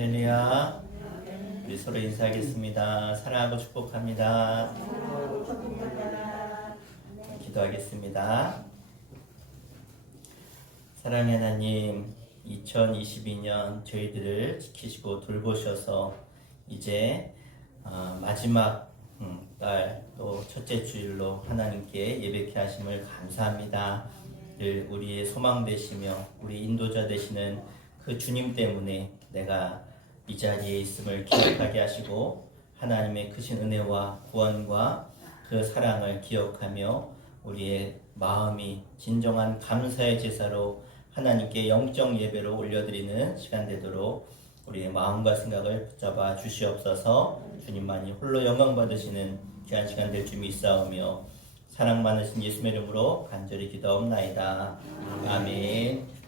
할렐루야. 우리 서로 인사하겠습니다. 사랑하고 축복합니다. 기도하겠습니다. 사랑의 하나님, 2022년 저희들을 지키시고 돌보셔서 이제 마지막 달 또 첫째 주일로 하나님께 예배케 하심을 감사합니다. 늘 우리의 소망 되시며 우리 인도자 되시는 그 주님 때문에 내가 이 자리에 있음을 기억하게 하시고 하나님의 크신 은혜와 구원과 그 사랑을 기억하며 우리의 마음이 진정한 감사의 제사로 하나님께 영적 예배로 올려드리는 시간 되도록 우리의 마음과 생각을 붙잡아 주시옵소서. 주님만이 홀로 영광 받으시는 귀한 시간 될 줄 믿사오며 사랑 많으신 예수의 이름으로 간절히 기도하옵나이다. 아멘.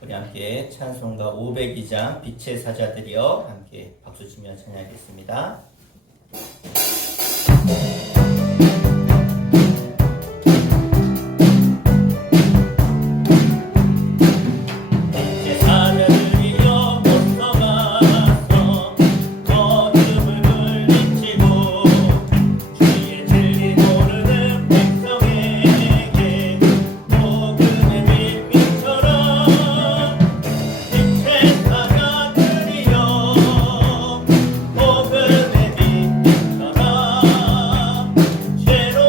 우리 함께 찬송가 502장 빛의 사자들이여 함께 박수치며 찬양하겠습니다. 죄로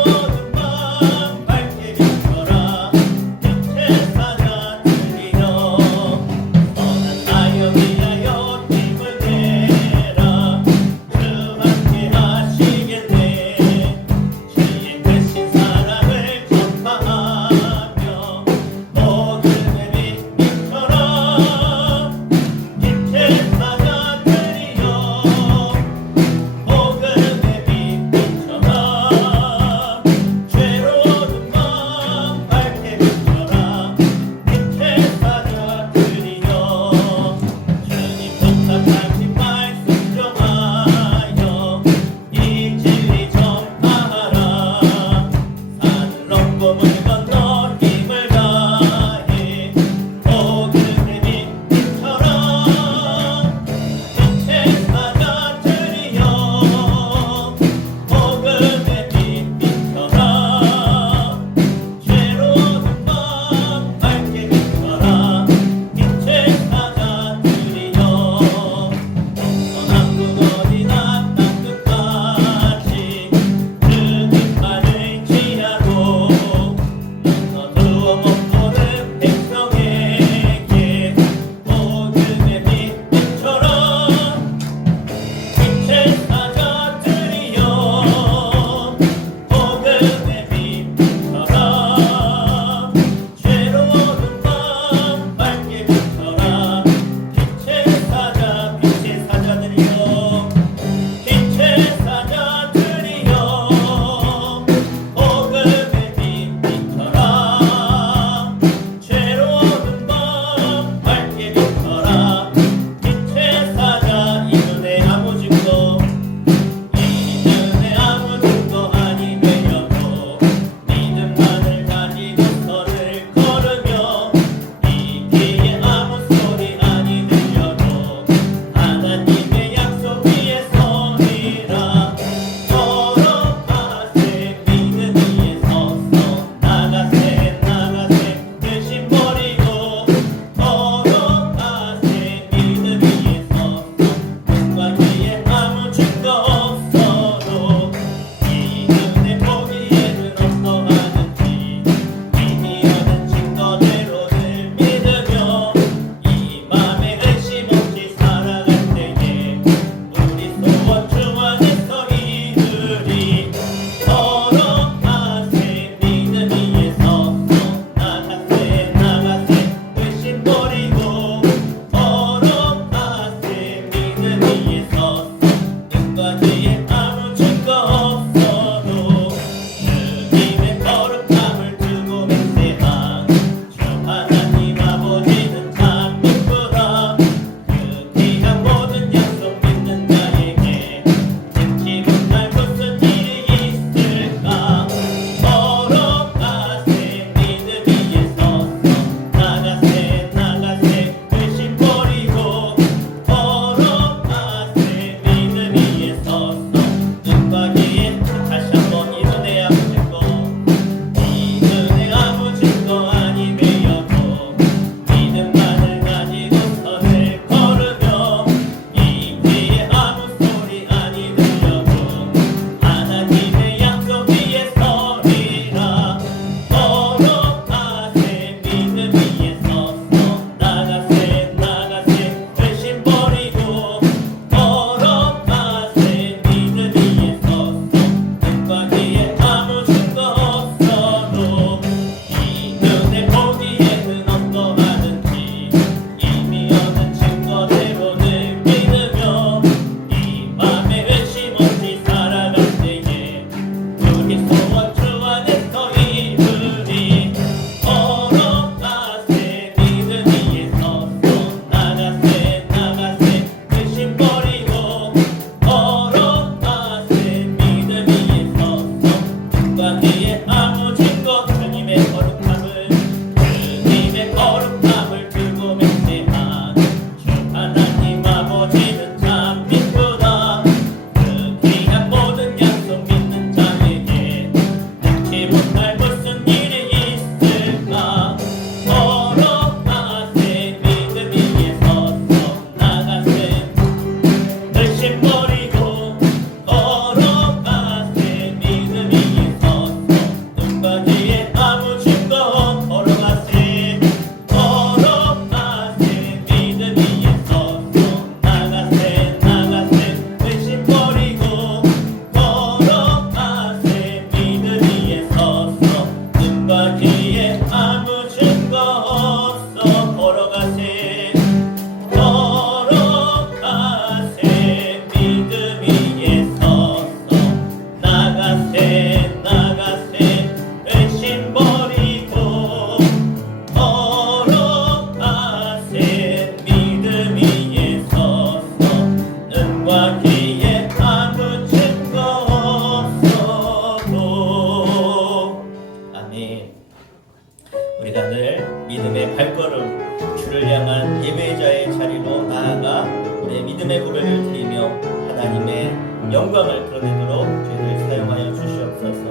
믿음의 고백을 드리며 하나님의 영광을 드러내도록 저희를 사용하여 주시옵소서.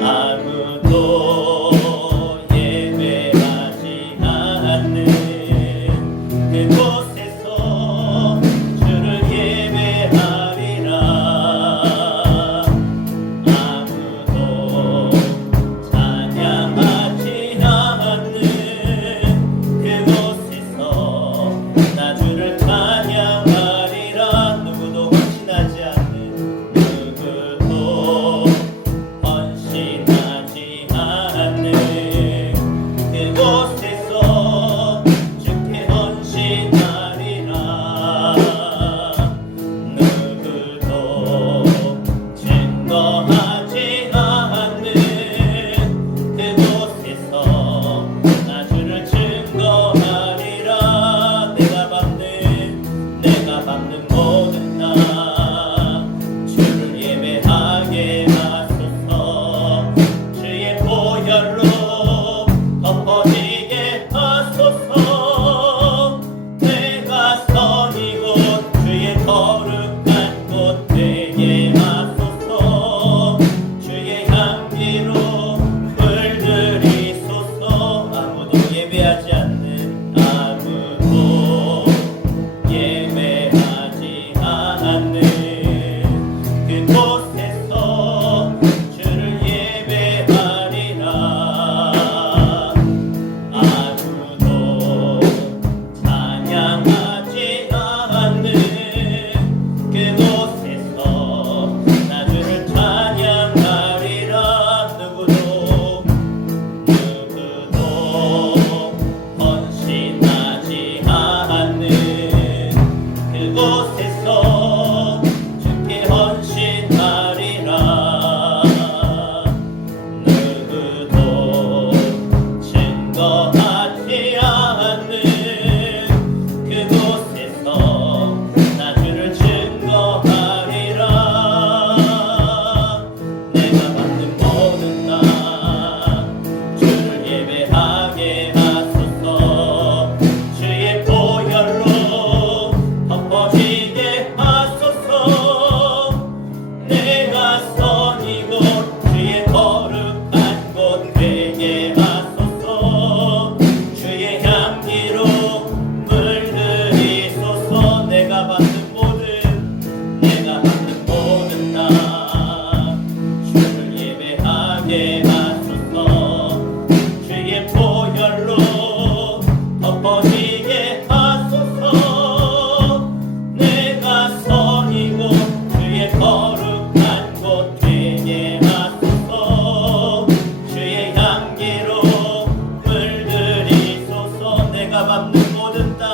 아무도 예배하지 않는 그곳에서 주를 예배하리라. 아무도 찬양하지 않는 그곳에서 나 주를 찬양하리라. 누구도 헌신하지 않는, 누구도 헌신하지 않는 그곳에서 주께 헌신하리라. 누구도 증거하지 않는 그곳에서 나 주를 증거하리라. 내가 밟는 모든 땅 주를 예배하게 하소서. 주의 보혈로 덮어지게 하소서. 내가 선이 곧 주의 거룩한 곳 되게 하소서. 주의 향기로 물들이소서. 아무도 예배하지 않는, 아무도 예배하지 않는 그곳에서 주를 예배하리라. 아무도 찬양하지 않는 그곳에서 나 주를 찬양하리라. 누구도 헌신하지 않는 그곳에서 주께 헌신하리라. 누구도 증거하지 않는 그곳에서 나 주를 증거하리라. 내가 받는 모든 땅 주를 예배하게 하소서. 주의 보혈로 덮어지게 하소서. 내가 선이 곧 주의 거룩한 곳 되게 하소서. 주의 향기로 물들이소서. 내가 받는 모든 땅 주를 예배하게 하소서. 주의 보혈로 덮어지게 하소서. 내가 선이 곧 주의 거룩한 곳 되게 하소서. 주의 향기로 물들이소서. 내가 밟는 모든 땅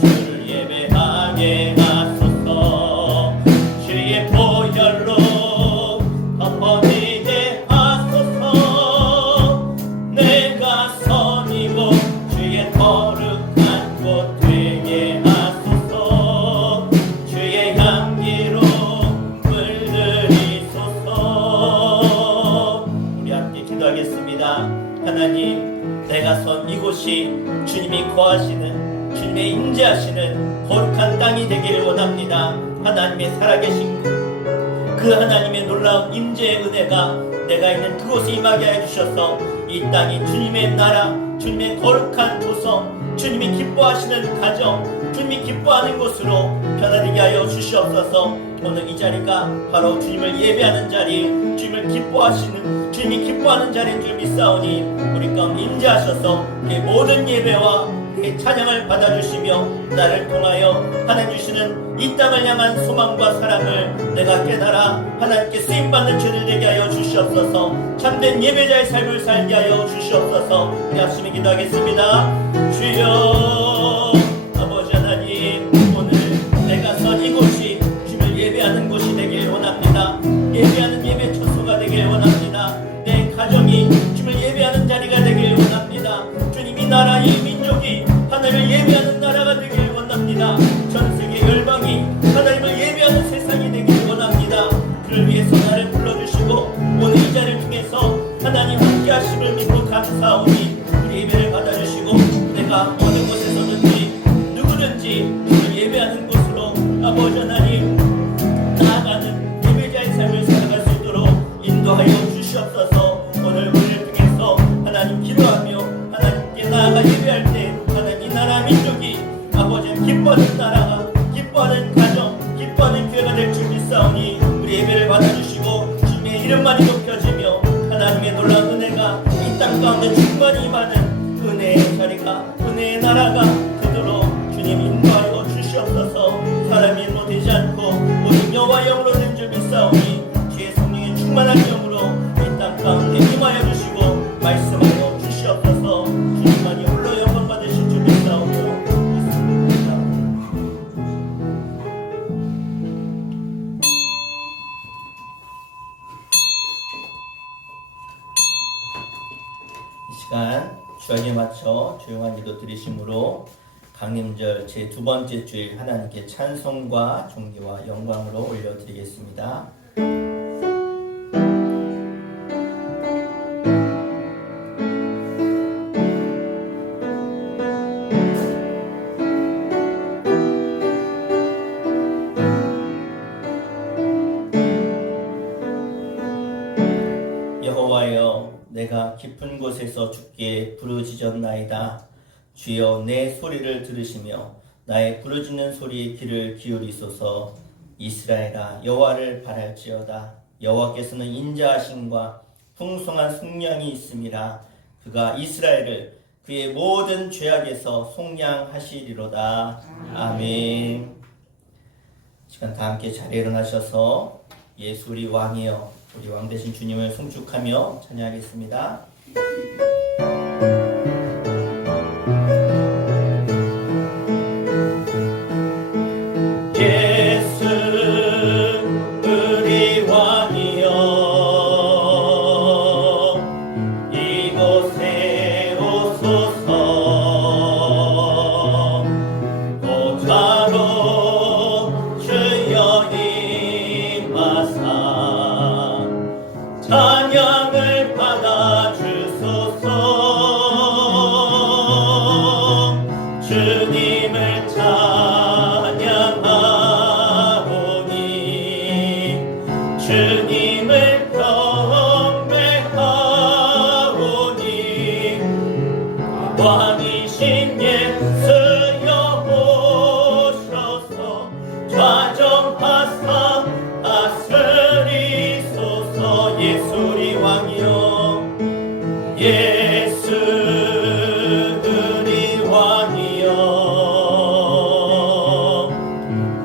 주를 예배하게 하소서. 주의 보혈로 덮어지게 하소서. 내가 선이 곧 주의 거룩한 곳 되게 하소서. 주의 향기로 물들이소서. 우리 함께 기도하겠습니다. 하나님, 내가 선 이곳이 주님이 거하시는, 주님의 임재하시는 거룩한 땅이 되기를 원합니다. 하나님의 살아계신 그 하나님의 놀라운 임재의 은혜가 내가 있는 그곳에 임하게 해주셔서 이 땅이 주님의 나라, 주님의 거룩한 도성, 주님이 기뻐하시는 가정, 주님이 기뻐하는 곳으로 변화되게 하여 주시옵소서. 오늘 이 자리가 바로 주님을 예배하는 자리, 주님을 기뻐하시는, 주님이 기뻐하는 자리인 줄 믿사오니 우리 가운데 임재하셔서 그 모든 예배와 그 찬양을 받아주시며 나를 통하여 하나님 주시는 이 땅을 향한 소망과 사랑을 내가 깨달아 하나님께 쓰임받는 죄를 되게 하여 주시옵소서. 참된 예배자의 삶을 살게 하여 주시옵소서. 우리 합심히 기도하겠습니다. 주여, 아버지 하나님, 오늘 내가 선 이곳이 주를 예배하는 곳이 되길 원합니다. 예배하는 예배 처소가 되길 원합니다. 내 가정이 주를 예배하는 자리가 되길 원합니다. 주님, 이 나라, 이 민족이 하나님을 예배하는 나라가 되길 원합니다. 전 세계 열방이 하나님을 예배하는 세상이 되길 원합니다. 그를 위해서 나를 불러주시고 오늘 이 자리를 통해서 하나님 함께 하심을 믿고 감사하오니 우리 예배를 받아주시고 내가 나라가 은혜의 나라가 되도록 주님 인도하여 주시옵소서. 사람의 일로 되지 않고 오직 여호와 영으로 된 줄 믿사오니 주의 성령의 충만한 영으로 이 땅 가운데 임하여 주시고 말씀하여 주시옵소서. 주님만이 홀로 영광 받으실 줄 믿사오고 믿습니다. 이 시간 주약에 맞춰 조용한 기도 드리심으로 강림절 제2번째 주일 하나님께 찬송과 존귀와 영광으로 올려드리겠습니다. 여호와여, 내가 깊은 곳에서 주께 부르짖었나이다. 주여, 내 소리를 들으시며 나의 부르짖는 소리에 귀를 기울이소서. 이스라엘아, 여호와를 바랄지어다. 여호와께서는 인자하심과 풍성한 속량이 있음이라. 그가 이스라엘을 그의 모든 죄악에서 속량하시리로다. 아멘. 시간 다 함께 자리에 일어나셔서 예수 우리 왕이여, 우리 왕 되신 주님을 송축하며 찬양하겠습니다. 예수 우리 왕이여, 이곳에 오소서. 보좌로 주여 임하사 찬양을 받아 주소서. 주님을 찬양하오니 주님을 경배하오니 왕이신 예수여 오셔서 좌정하사 다스리소서. 예수 우리 왕이여, 예수 우리 왕이여,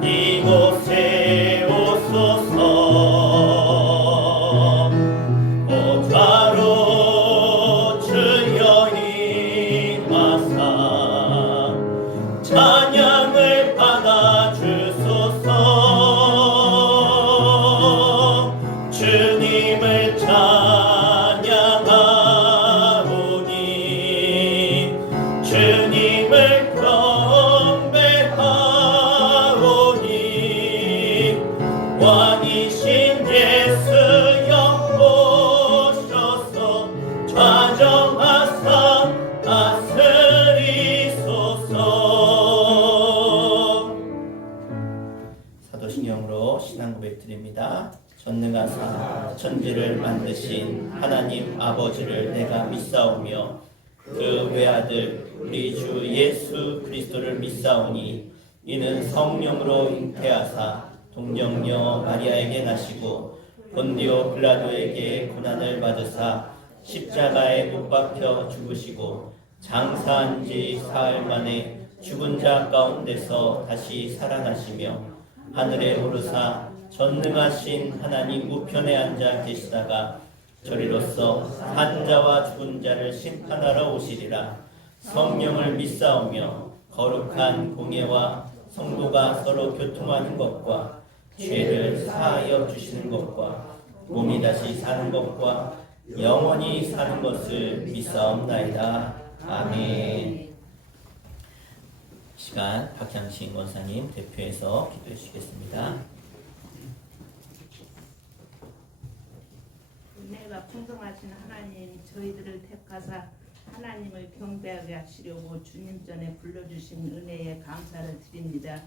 이곳에 오소서. 보좌로 주여 임하사 찬양을 받아 주소서. 주님을 찬양하오니 주님을 경배하오니 왕이신 예수여 오셔서 좌정하사 다스리소서. 사도신경으로 신앙 고백 드립니다. 전능하사 천지를 만드신 하나님 아버지를 내가 믿사오며 그 외아들 우리 주 예수 그리스도를 믿사오니 이는 성령으로 잉태하사 동정녀 마리아에게 나시고 본디오 빌라도에게 고난을 받으사 십자가에 못 박혀 죽으시고 장사한 지 사흘 만에 죽은 자 가운데서 다시 살아나시며 하늘에 오르사 전능하신 하나님 우편에 앉아 계시다가 저리로서 산 자와 죽은 자를 심판하러 오시리라. 성령을 믿사오며 거룩한 공예와 성도가 서로 교통하는 것과 죄를 사하여 주시는 것과 몸이 다시 사는 것과 영원히 사는 것을 믿사옵나이다. 아멘. 시간 박향신 권사님 대표해서 기도해 주시겠습니다. 은혜가 풍성하신 하나님, 저희들을 택하사 하나님을 경배하게 하시려고 주님 전에 불러주신 은혜에 감사를 드립니다.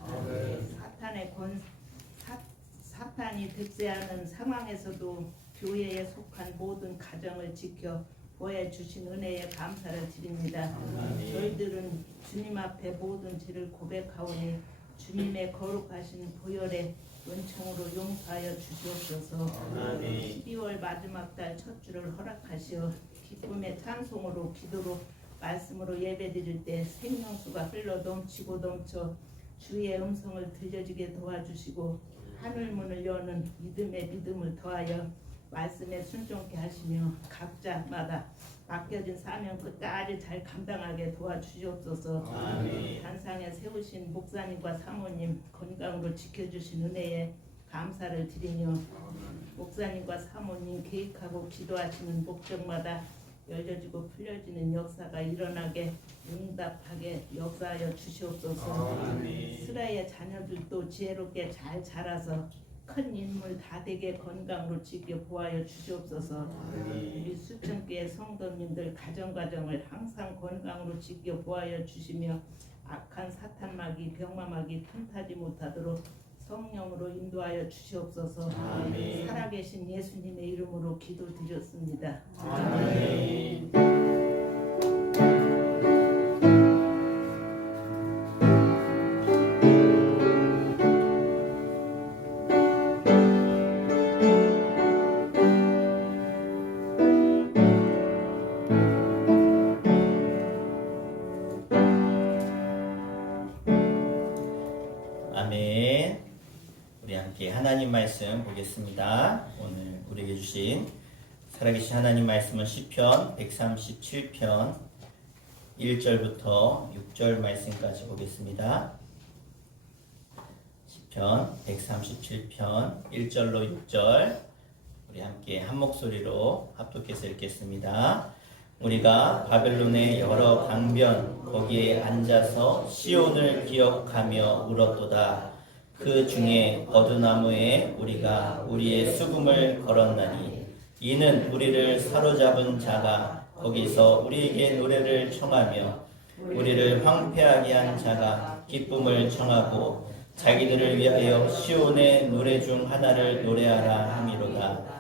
사탄이 득세하는 상황에서도 교회에 속한 모든 가정을 지켜 보여주신 은혜에 감사를 드립니다. 저희들은 주님 앞에 모든 죄를 고백하오니 주님의 거룩하신 보혈의 은총으로 용서하여 주시옵소서. 12월 마지막 달 첫 주를 허락하시어 기쁨의 찬송으로 기도로 말씀으로 예배드릴 때 생명수가 흘러 넘치고 넘쳐 주의 음성을 들려주게 도와주시고 하늘문을 여는 믿음의 믿음을 더하여 말씀에 순종케 하시며 각자마다 맡겨진 사명 끝까지 잘 감당하게 도와주시옵소서. 아멘. 단상에 세우신 목사님과 사모님 건강으로 지켜주신 은혜에 감사를 드리며 목사님과 사모님 계획하고 기도하시는 목적마다 열려지고 풀려지는 역사가 일어나게 응답하게 역사하여 주시옵소서. 아멘. 스라의 자녀들도 지혜롭게 잘 자라서 큰 인물 다 되게 건강으로 지켜 보하여 주시옵소서. 우리 수천교회 성도님들 가정을 항상 건강으로 지켜 보하여 주시며 악한 사탄마귀 병마마귀 틈타지 못하도록 성령으로 인도하여 주시옵소서. 아멘. 살아계신 예수님의 이름으로 기도드렸습니다. 아멘. 아멘. 우리 함께 하나님 말씀 보겠습니다. 오늘 우리에게 주신 살아계신 하나님 말씀은 시편 137편 1절부터 6절 말씀까지 보겠습니다. 시편 137편 1절로 6절 우리 함께 한 목소리로 합독해서 읽겠습니다. 우리가 바벨론의 여러 강변 거기에 앉아서 시온을 기억하며 울었도다. 그 중에 버드나무에 우리가 우리의 수금을 걸었나니 이는 우리를 사로잡은 자가 거기서 우리에게 노래를 청하며 우리를 황폐하게 한 자가 기쁨을 청하고 자기들을 위하여 시온의 노래 중 하나를 노래하라 함이로다.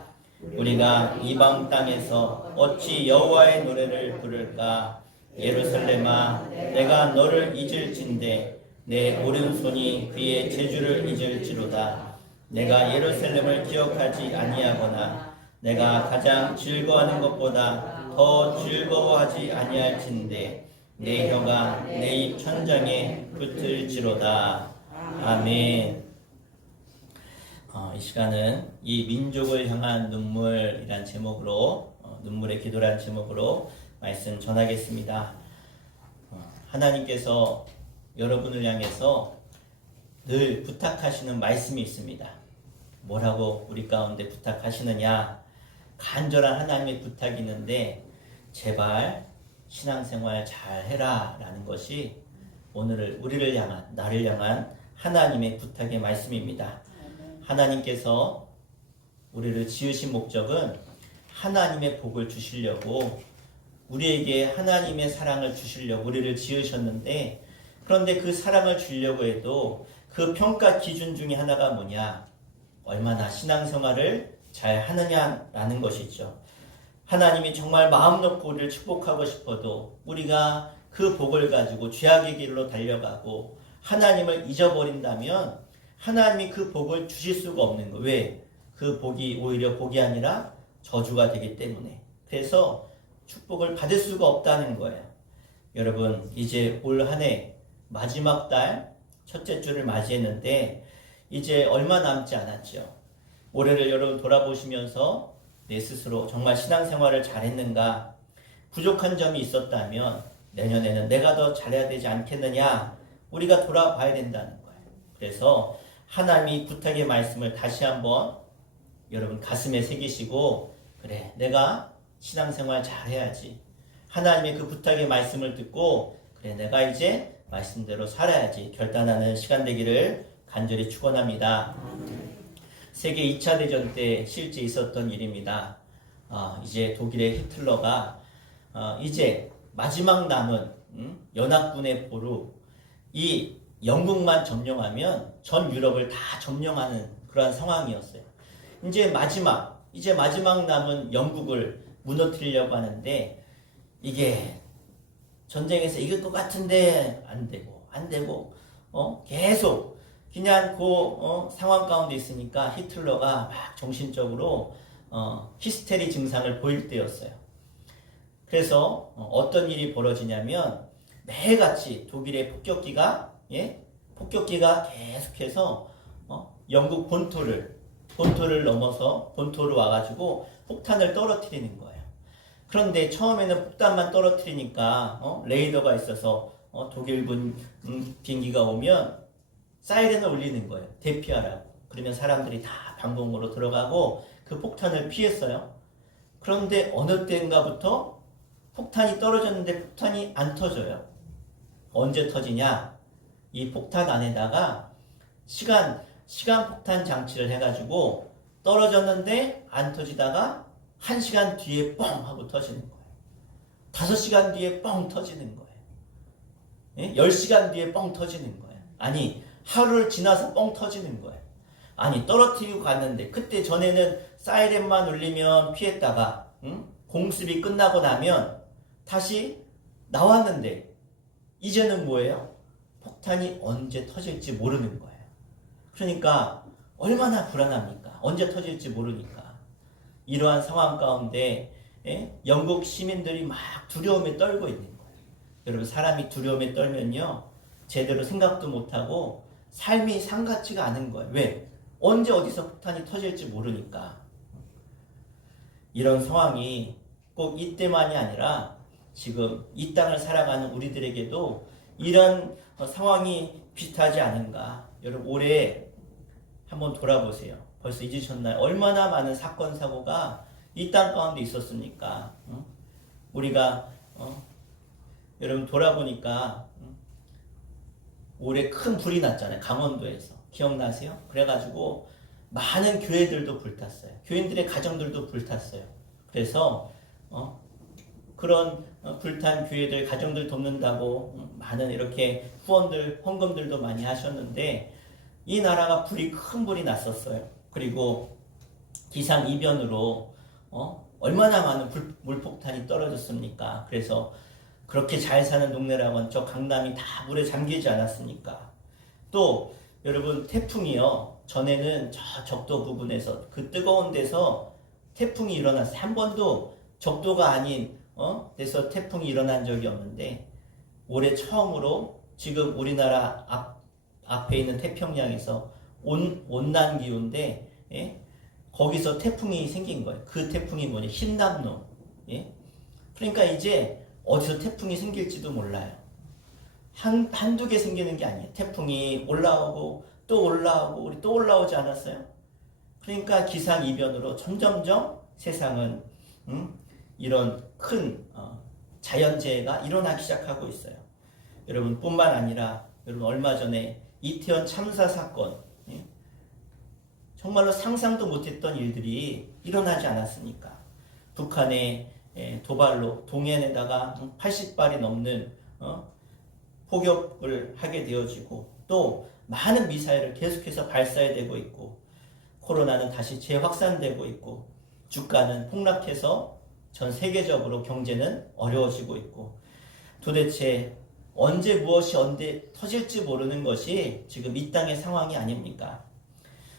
우리가 이방 땅에서 어찌 여호와의 노래를 부를까? 예루살렘아, 내가 너를 잊을진대 내 오른손이 그의 제주를 잊을지로다. 내가 예루살렘을 기억하지 아니하거나 내가 가장 즐거워하는 것보다 더 즐거워하지 아니할진대 내 혀가 내 입 천장에 붙을지로다. 아멘. 이 시간은 이 민족을 향한 눈물이란 제목으로 눈물의 기도라는 제목으로 말씀 전하겠습니다. 하나님께서 여러분을 향해서 늘 부탁하시는 말씀이 있습니다. 뭐라고 우리 가운데 부탁하시느냐? 간절한 하나님의 부탁이 있는데 제발 신앙생활 잘 해라 라는 것이 오늘 우리를 향한 나를 향한 하나님의 부탁의 말씀입니다. 하나님께서 우리를 지으신 목적은 하나님의 복을 주시려고 우리에게 하나님의 사랑을 주시려고 우리를 지으셨는데 그런데 그 사랑을 주려고 해도 그 평가 기준 중에 하나가 뭐냐? 얼마나 신앙생활을 잘 하느냐라는 것이죠. 하나님이 정말 마음 놓고 우리를 축복하고 싶어도 우리가 그 복을 가지고 죄악의 길로 달려가고 하나님을 잊어버린다면 하나님이 그 복을 주실 수가 없는 거예요. 왜? 그 복이 오히려 복이 아니라 저주가 되기 때문에. 그래서 축복을 받을 수가 없다는 거예요. 여러분, 이제 올 한 해 마지막 달 첫째 주를 맞이했는데 이제 얼마 남지 않았죠. 올해를 여러분 돌아보시면서 내 스스로 정말 신앙생활을 잘했는가? 부족한 점이 있었다면 내년에는 내가 더 잘해야 되지 않겠느냐? 우리가 돌아봐야 된다는 거예요. 그래서 하나님이 부탁의 말씀을 다시 한번 여러분 가슴에 새기시고 그래 내가 신앙생활 잘해야지. 하나님의 그 부탁의 말씀을 듣고 그래 내가 이제 말씀대로 살아야지 결단하는 시간 되기를 간절히 축원합니다. 세계 2차 대전 때 실제 있었던 일입니다. 이제 독일의 히틀러가 이제 마지막 남은 연합군의 포로 이 영국만 점령하면 전 유럽을 다 점령하는 그러한 상황이었어요. 이제 마지막 남은 영국을 무너뜨리려고 하는데 이게 전쟁에서 이길 것 같은데 안 되고 계속 그냥 그 상황 가운데 있으니까 히틀러가 막 정신적으로 히스테리 증상을 보일 때였어요. 그래서 어떤 일이 벌어지냐면 매일같이 독일의 폭격기가 계속해서 영국 본토를 넘어서 본토로 와가지고 폭탄을 떨어뜨리는 거예요. 그런데 처음에는 폭탄만 떨어뜨리니까 레이더가 있어서 독일군 비행기가 오면 사이렌을 울리는 거예요. 대피하라고. 그러면 사람들이 다 방공으로 들어가고 그 폭탄을 피했어요. 그런데 어느 때인가부터 폭탄이 떨어졌는데 폭탄이 안 터져요. 언제 터지냐? 이 폭탄 안에다가 시간 폭탄 장치를 해가지고 떨어졌는데 안 터지다가 1시간 뒤에 뻥 하고 터지는 거예요. 5시간 뒤에 뻥 터지는 거예요. 10시간 뒤에 뻥 터지는 거예요. 아니, 하루를 지나서 뻥 터지는 거예요. 아니, 떨어뜨리고 갔는데 그때 전에는 사이렌만 울리면 피했다가 공습이 끝나고 나면 다시 나왔는데 이제는 뭐예요? 폭탄이 언제 터질지 모르는 거예요. 그러니까 얼마나 불안합니까? 언제 터질지 모르니까. 이러한 상황 가운데 영국 시민들이 막 두려움에 떨고 있는 거예요. 여러분, 사람이 두려움에 떨면요, 제대로 생각도 못하고 삶이 상같지가 않은 거예요. 왜? 언제 어디서 폭탄이 터질지 모르니까. 이런 상황이 꼭 이때만이 아니라 지금 이 땅을 살아가는 우리들에게도 이런 상황이 비슷하지 않은가. 여러분, 올해 한번 돌아보세요. 벌써 잊으셨나요? 얼마나 많은 사건 사고가 이 땅 가운데 있었습니까? 우리가 여러분 돌아보니까 올해 큰 불이 났잖아요. 강원도에서. 기억나세요? 그래가지고 많은 교회들도 불탔어요. 교인들의 가정들도 불탔어요. 그래서 그런 불탄 교회들, 가정들 돕는다고 많은 이렇게 후원들, 헌금들도 많이 하셨는데 이 나라가 큰 불이 났었어요. 그리고 기상이변으로 얼마나 많은 물폭탄이 떨어졌습니까? 그래서 그렇게 잘 사는 동네라고는 저 강남이 다 물에 잠기지 않았습니까? 또 여러분, 태풍이요, 전에는 저 적도 부분에서 그 뜨거운 데서 태풍이 일어났어요. 한 번도 적도가 아닌 데서 태풍이 일어난 적이 없는데 올해 처음으로 지금 우리나라 앞에 있는 태평양에서 온난 기후인데 거기서 태풍이 생긴 거예요. 그 태풍이 뭐냐? 흰남노. 그러니까 이제 어디서 태풍이 생길지도 몰라요. 한두 개 생기는 게 아니에요. 태풍이 올라오고 또 올라오고 우리 또 올라오지 않았어요? 그러니까 기상이변으로 점점점 세상은 이런 큰 자연재해가 일어나기 시작하고 있어요. 여러분, 뿐만 아니라 여러분, 얼마 전에 이태원 참사 사건, 정말로 상상도 못했던 일들이 일어나지 않았습니까? 북한의 도발로 동해안에다가 80발이 넘는 포격을 하게 되어지고 또 많은 미사일을 계속해서 발사되고 있고 코로나는 다시 재확산되고 있고 주가는 폭락해서 전 세계적으로 경제는 어려워지고 있고 도대체 언제 무엇이 언제 터질지 모르는 것이 지금 이 땅의 상황이 아닙니까?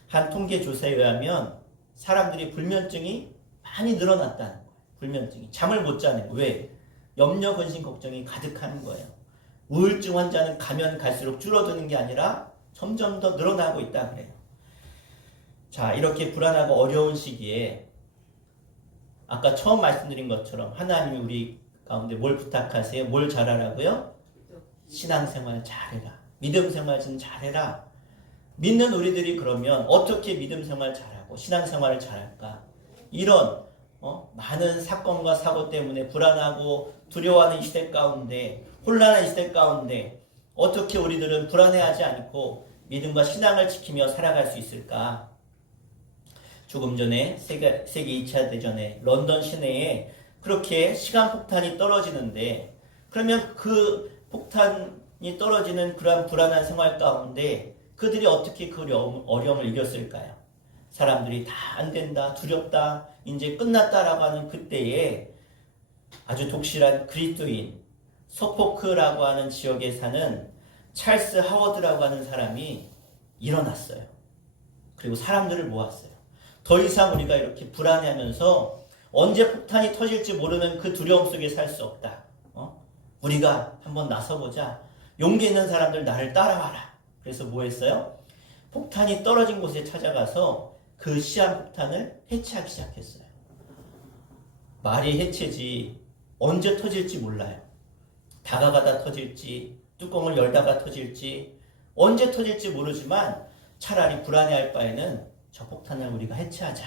한 통계 조사에 의하면 사람들이 불면증이 많이 늘어났다는 거예요. 불면증이. 잠을 못 자는 거예요. 왜? 염려, 근심, 걱정이 가득한 거예요. 우울증 환자는 가면 갈수록 줄어드는 게 아니라 점점 더 늘어나고 있다 그래요. 자, 이렇게 불안하고 어려운 시기에 아까 처음 말씀드린 것처럼 하나님이 우리 가운데 뭘 부탁하세요? 뭘 잘하라고요? 신앙생활 잘해라. 믿음생활 좀 잘해라. 믿는 우리들이 그러면 어떻게 믿음생활 잘하고 신앙생활을 잘할까? 이런 많은 사건과 사고 때문에 불안하고 두려워하는 이 시대 가운데, 혼란한 이 시대 가운데 어떻게 우리들은 불안해하지 않고 믿음과 신앙을 지키며 살아갈 수 있을까? 조금 전에 세계 2차 대전에 런던 시내에 그렇게 시간폭탄이 떨어지는데 그러면 그 폭탄이 떨어지는 그러한 불안한 생활 가운데 그들이 어떻게 그 어려움을 이겼을까요? 사람들이 다 안 된다, 두렵다, 이제 끝났다라고 하는 그때에 아주 독실한 그리스도인 서포크라고 하는 지역에 사는 찰스 하워드라고 하는 사람이 일어났어요. 그리고 사람들을 모았어요. 더 이상 우리가 이렇게 불안해하면서 언제 폭탄이 터질지 모르는 그 두려움 속에 살 수 없다. 우리가 한번 나서보자. 용기 있는 사람들 나를 따라와라. 그래서 뭐 했어요? 폭탄이 떨어진 곳에 찾아가서 그 시한폭탄을 해체하기 시작했어요. 말이 해체지 언제 터질지 몰라요. 다가가다 터질지 뚜껑을 열다가 터질지 언제 터질지 모르지만 차라리 불안해할 바에는 저 폭탄을 우리가 해체하자.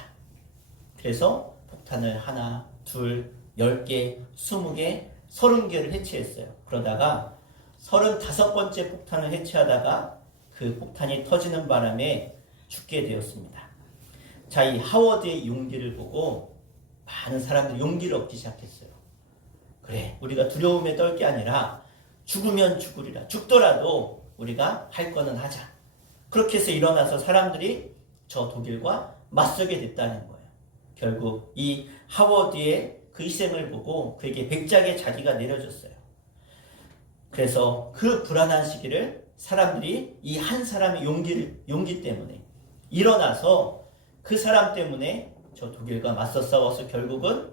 그래서 폭탄을 하나, 둘, 10개, 20개, 30개를 해체했어요. 그러다가 35번째 폭탄을 해체하다가 그 폭탄이 터지는 바람에 죽게 되었습니다. 자, 이 하워드의 용기를 보고 많은 사람들이 용기를 얻기 시작했어요. 그래, 우리가 두려움에 떨 게 아니라 죽으면 죽으리라. 죽더라도 우리가 할 거는 하자. 그렇게 해서 일어나서 사람들이 저 독일과 맞서게 됐다는 거예요. 결국 이 하워드의 그 희생을 보고 그에게 백작의 자기가 내려졌어요. 그래서 그 불안한 시기를 사람들이 이 한 사람의 용기 때문에 일어나서 그 사람 때문에 저 독일과 맞서 싸워서 결국은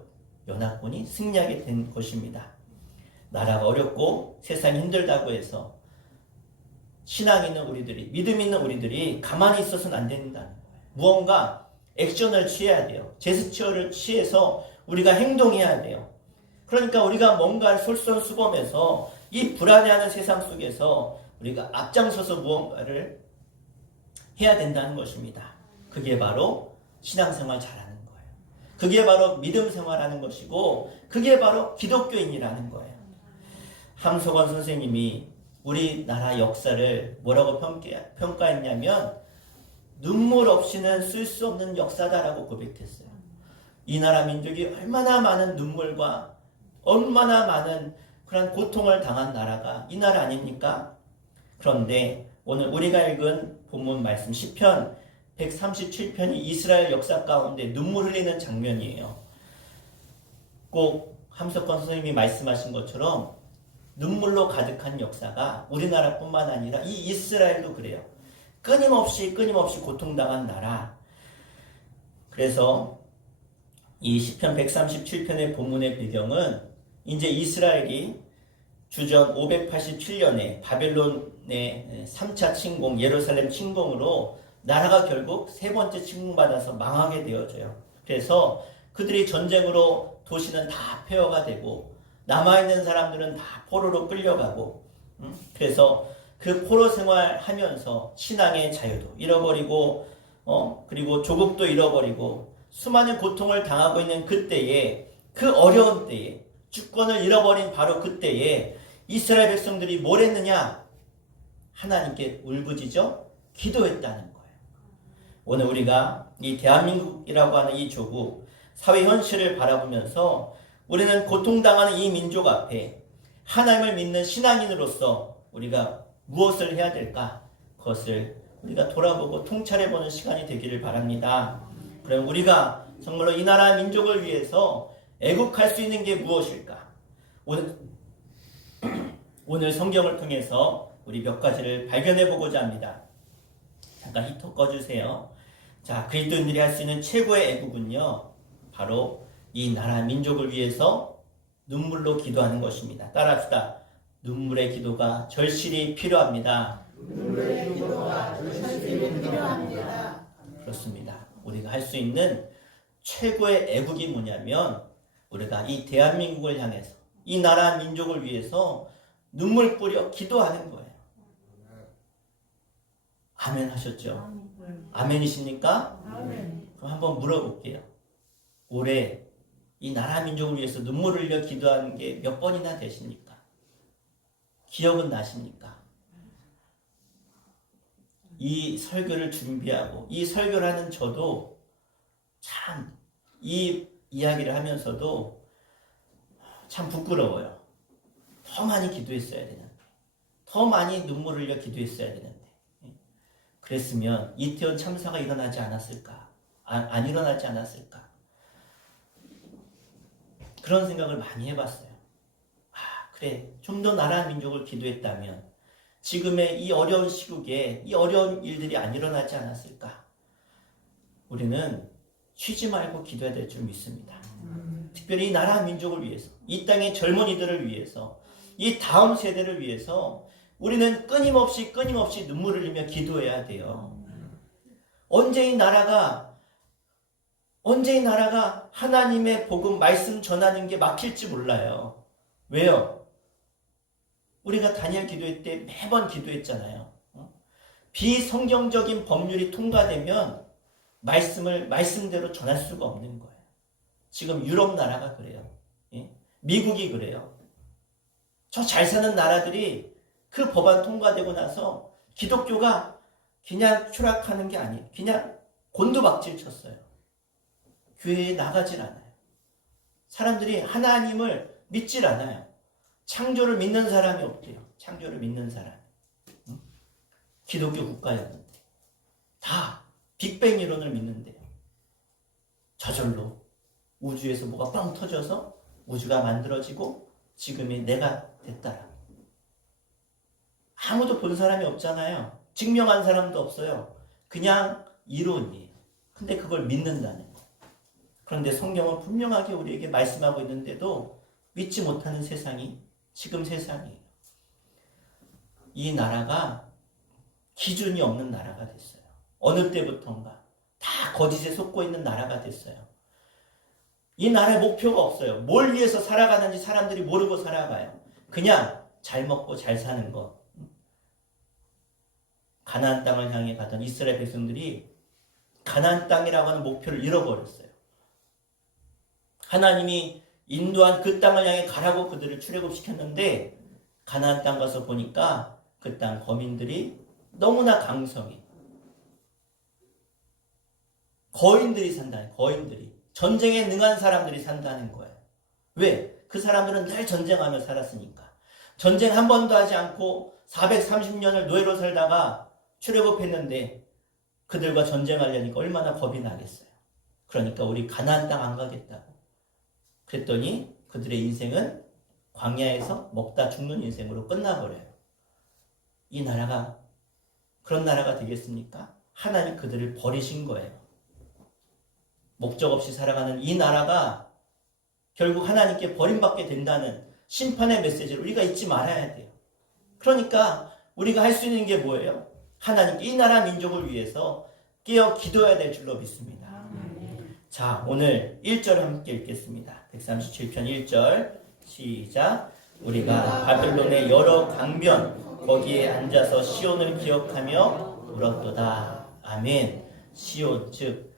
연합군이 승리하게 된 것입니다. 나라가 어렵고 세상이 힘들다고 해서 신앙 있는 우리들이, 믿음 있는 우리들이 가만히 있어서는 안 된다는 거예요. 무언가 액션을 취해야 돼요. 제스처를 취해서 우리가 행동해야 돼요. 그러니까 우리가 뭔가를 솔선수범해서 이 불안해하는 세상 속에서 우리가 앞장서서 무언가를 해야 된다는 것입니다. 그게 바로 신앙생활 잘하는 거예요. 그게 바로 믿음 생활하는 것이고 그게 바로 기독교인이라는 거예요. 함석원 선생님이 우리나라 역사를 뭐라고 평가했냐면 눈물 없이는 쓸 수 없는 역사다라고 고백했어요. 이 나라 민족이 얼마나 많은 눈물과 얼마나 많은 그런 고통을 당한 나라가 이 나라 아닙니까? 그런데 오늘 우리가 읽은 본문 말씀 시편 137편이 이스라엘 역사 가운데 눈물 흘리는 장면이에요. 꼭 함석권 선생님이 말씀하신 것처럼 눈물로 가득한 역사가 우리나라뿐만 아니라 이 이스라엘도 그래요. 끊임없이 고통당한 나라. 그래서 이 시편 137편의 본문의 배경은 이제 이스라엘이 주전 587년에 바벨론의 3차 침공, 예루살렘 침공으로 나라가 결국 세 번째 침공받아서 망하게 되어져요. 그래서 그들이 전쟁으로 도시는 다 폐허가 되고 남아있는 사람들은 다 포로로 끌려가고 그래서 그 포로 생활하면서 신앙의 자유도 잃어버리고 그리고 조국도 잃어버리고 수많은 고통을 당하고 있는 그때에 그 어려운 때에 주권을 잃어버린 바로 그때에 이스라엘 백성들이 뭘 했느냐? 하나님께 울부짖어 기도했다는 거예요. 오늘 우리가 이 대한민국이라고 하는 이 조국 사회 현실을 바라보면서 우리는 고통당하는 이 민족 앞에 하나님을 믿는 신앙인으로서 우리가 무엇을 해야 될까? 그것을 우리가 돌아보고 통찰해보는 시간이 되기를 바랍니다. 그럼 우리가 정말로 이 나라 민족을 위해서 애국할 수 있는 게 무엇일까? 오늘 성경을 통해서 우리 몇 가지를 발견해보고자 합니다. 잠깐 히터 꺼주세요. 자, 그리스도인들이 할 수 있는 최고의 애국은요, 바로 이 나라 민족을 위해서 눈물로 기도하는 것입니다. 따라합시다. 눈물의 기도가 절실히 필요합니다. 눈물의 기도가 절실히 필요합니다. 그렇습니다. 우리가 할 수 있는 최고의 애국이 뭐냐면 우리가 이 대한민국을 향해서 이 나라 민족을 위해서 눈물 뿌려 기도하는 거예요. 아멘 하셨죠? 아멘이십니까? 아멘. 그럼 한번 물어볼게요. 올해 이 나라 민족을 위해서 눈물을 흘려 기도하는 게 몇 번이나 되십니까? 기억은 나십니까? 이 설교를 준비하고 이 설교를 하는 저도 참 이 이야기를 하면서도 참 부끄러워요. 더 많이 기도했어야 되는데, 더 많이 눈물을 흘려 기도했어야 되는데, 그랬으면 이태원 참사가 일어나지 않았을까? 안 일어나지 않았을까? 그런 생각을 많이 해봤어요. 그래, 좀 더 나라 민족을 기도했다면 지금의 이 어려운 시국에 이 어려운 일들이 안 일어나지 않았을까? 우리는 쉬지 말고 기도해야 될 줄 믿습니다. 특별히 이 나라 민족을 위해서, 이 땅의 젊은이들을 위해서, 이 다음 세대를 위해서 우리는 끊임없이 눈물을 흘리며 기도해야 돼요. 언제 이 나라가 하나님의 복음 말씀 전하는 게 막힐지 몰라요. 왜요? 우리가 다니엘 기도회 때 매번 기도했잖아요. 비성경적인 법률이 통과되면 말씀을 말씀대로 전할 수가 없는 거예요. 지금 유럽 나라가 그래요. 미국이 그래요. 저 잘 사는 나라들이 그 법안 통과되고 나서 기독교가 그냥 추락하는 게 아니에요. 그냥 곤두박질 쳤어요. 교회에 나가질 않아요. 사람들이 하나님을 믿질 않아요. 창조를 믿는 사람이 없대요. 창조를 믿는 사람. 기독교 국가였는데 다 빅뱅 이론을 믿는데요. 저절로 우주에서 뭐가 빵 터져서 우주가 만들어지고 지금의 내가 됐다라. 아무도 본 사람이 없잖아요. 증명한 사람도 없어요. 그냥 이론이에요. 근데 그걸 믿는다는 거. 그런데 성경은 분명하게 우리에게 말씀하고 있는데도 믿지 못하는 세상이 지금 세상이에요. 이 나라가 기준이 없는 나라가 됐어요. 어느 때부터인가 다 거짓에 속고 있는 나라가 됐어요. 이 나라의 목표가 없어요. 뭘 위해서 살아가는지 사람들이 모르고 살아가요. 그냥 잘 먹고 잘 사는 것. 가나안 땅을 향해 가던 이스라엘 백성들이 가나안 땅이라고 하는 목표를 잃어버렸어요. 하나님이 인도한 그 땅을 향해 가라고 그들을 출애굽시켰는데 가나안 땅 가서 보니까 그 땅 거민들이 너무나 강성해. 거인들이 산다는, 거인들이. 전쟁에 능한 사람들이 산다는 거예요. 왜? 그 사람들은 늘 전쟁하며 살았으니까. 전쟁 한 번도 하지 않고 430년을 노예로 살다가 출애굽했는데 그들과 전쟁하려니까 얼마나 겁이 나겠어요. 그러니까 우리 가나안 땅 안 가겠다고. 그랬더니 그들의 인생은 광야에서 먹다 죽는 인생으로 끝나버려요. 이 나라가 그런 나라가 되겠습니까? 하나님 그들을 버리신 거예요. 목적 없이 살아가는 이 나라가 결국 하나님께 버림받게 된다는 심판의 메시지를 우리가 잊지 말아야 돼요. 그러니까 우리가 할 수 있는 게 뭐예요? 하나님께 이 나라 민족을 위해서 깨어 기도해야 될 줄로 믿습니다. 자, 오늘 1절 함께 읽겠습니다. 137편 1절 시작. 우리가 바벨론의 여러 강변 거기에 앉아서 시온을 기억하며 울었도다. 아멘. 시온 즉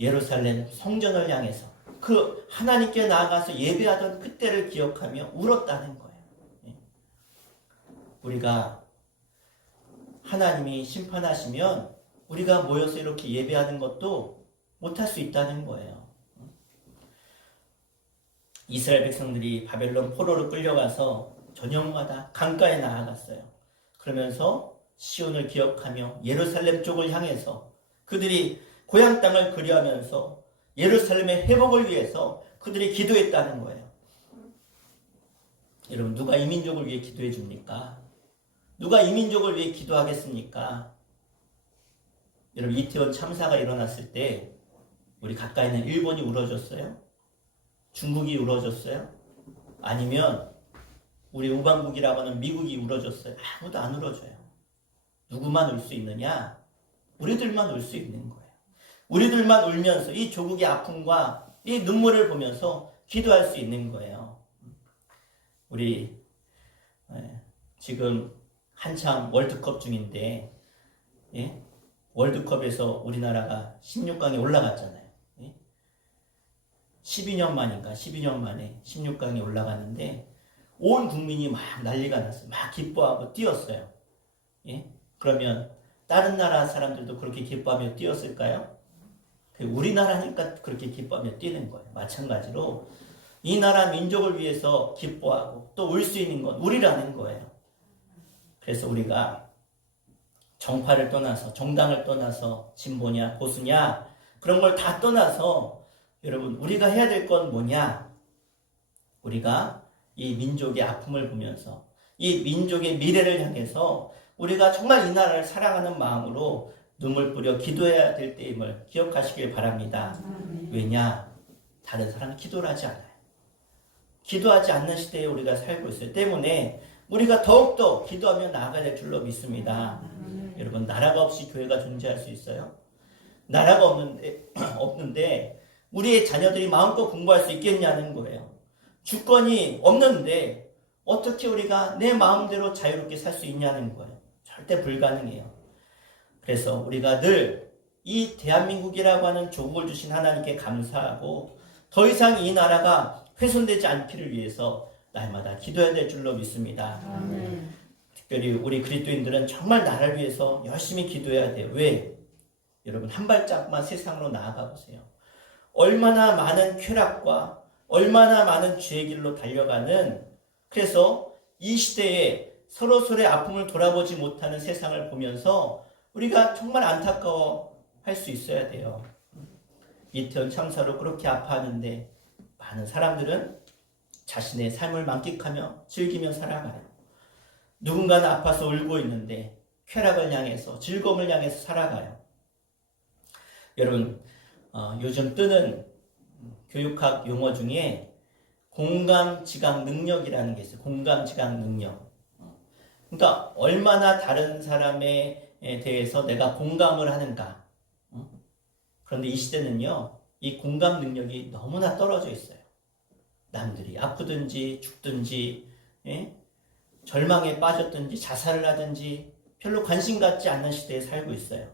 예루살렘 성전을 향해서 그 하나님께 나아가서 예배하던 그때를 기억하며 울었다는 거예요. 우리가 하나님이 심판하시면 우리가 모여서 이렇게 예배하는 것도 못할 수 있다는 거예요. 이스라엘 백성들이 바벨론 포로로 끌려가서 저녁마다 강가에 나아갔어요. 그러면서 시온을 기억하며 예루살렘 쪽을 향해서 그들이 고향 땅을 그리하면서 예루살렘의 회복을 위해서 그들이 기도했다는 거예요. 여러분, 누가 이 민족을 위해 기도해 줍니까? 누가 이 민족을 위해 기도하겠습니까? 여러분, 이태원 참사가 일어났을 때 우리 가까이 있는 일본이 울어줬어요? 중국이 울어줬어요? 아니면 우리 우방국이라고 하는 미국이 울어줬어요? 아무도 안 울어줘요. 누구만 울 수 있느냐? 우리들만 울 수 있는 거예요. 우리들만 울면서 이 조국의 아픔과 이 눈물을 보면서 기도할 수 있는 거예요. 우리 지금 한참 월드컵 중인데 월드컵에서 우리나라가 16강에 올라갔잖아요. 12년 만인가 12년 만에 16강에 올라갔는데 온 국민이 막 난리가 났어요. 막 기뻐하고 뛰었어요. 그러면 다른 나라 사람들도 그렇게 기뻐하며 뛰었을까요? 우리나라니까 그렇게 기뻐하며 뛰는 거예요. 마찬가지로 이 나라 민족을 위해서 기뻐하고 또 울 수 있는 건 우리라는 거예요. 그래서 우리가 정파를 떠나서 정당을 떠나서 진보냐 보수냐 그런 걸 다 떠나서 여러분 우리가 해야 될 건 뭐냐? 우리가 이 민족의 아픔을 보면서 이 민족의 미래를 향해서 우리가 정말 이 나라를 사랑하는 마음으로 눈물 뿌려 기도해야 될 때임을 기억하시길 바랍니다. 왜냐? 다른 사람은 기도를 하지 않아요. 기도하지 않는 시대에 우리가 살고 있어요. 때문에 우리가 더욱더 기도하며 나아가야 될 줄로 믿습니다. 여러분, 나라가 없이 교회가 존재할 수 있어요? 나라가 없는데 우리의 자녀들이 마음껏 공부할 수 있겠냐는 거예요. 주권이 없는데 어떻게 우리가 내 마음대로 자유롭게 살 수 있냐는 거예요. 절대 불가능해요. 그래서 우리가 늘 이 대한민국이라고 하는 조국을 주신 하나님께 감사하고 더 이상 이 나라가 훼손되지 않기를 위해서 날마다 기도해야 될 줄로 믿습니다. 특별히 우리 그리스도인들은 정말 나라를 위해서 열심히 기도해야 돼요. 왜? 여러분, 한 발짝만 세상으로 나아가 보세요. 얼마나 많은 쾌락과 얼마나 많은 죄의 길로 달려가는, 그래서 이 시대에 서로서로의 아픔을 돌아보지 못하는 세상을 보면서 우리가 정말 안타까워 할 수 있어야 돼요. 이태원 참사로 그렇게 아파하는데 많은 사람들은 자신의 삶을 만끽하며 즐기며 살아가요. 누군가는 아파서 울고 있는데 쾌락을 향해서, 즐거움을 향해서 살아가요. 여러분, 요즘 뜨는 교육학 용어 중에 공감지각 능력이라는 게 있어요. 공감지각 능력. 그러니까 얼마나 다른 사람에 대해서 내가 공감을 하는가. 그런데 이 시대는요, 이 공감 능력이 너무나 떨어져 있어요. 남들이 아프든지 죽든지, 절망에 빠졌든지 자살을 하든지 별로 관심 갖지 않는 시대에 살고 있어요.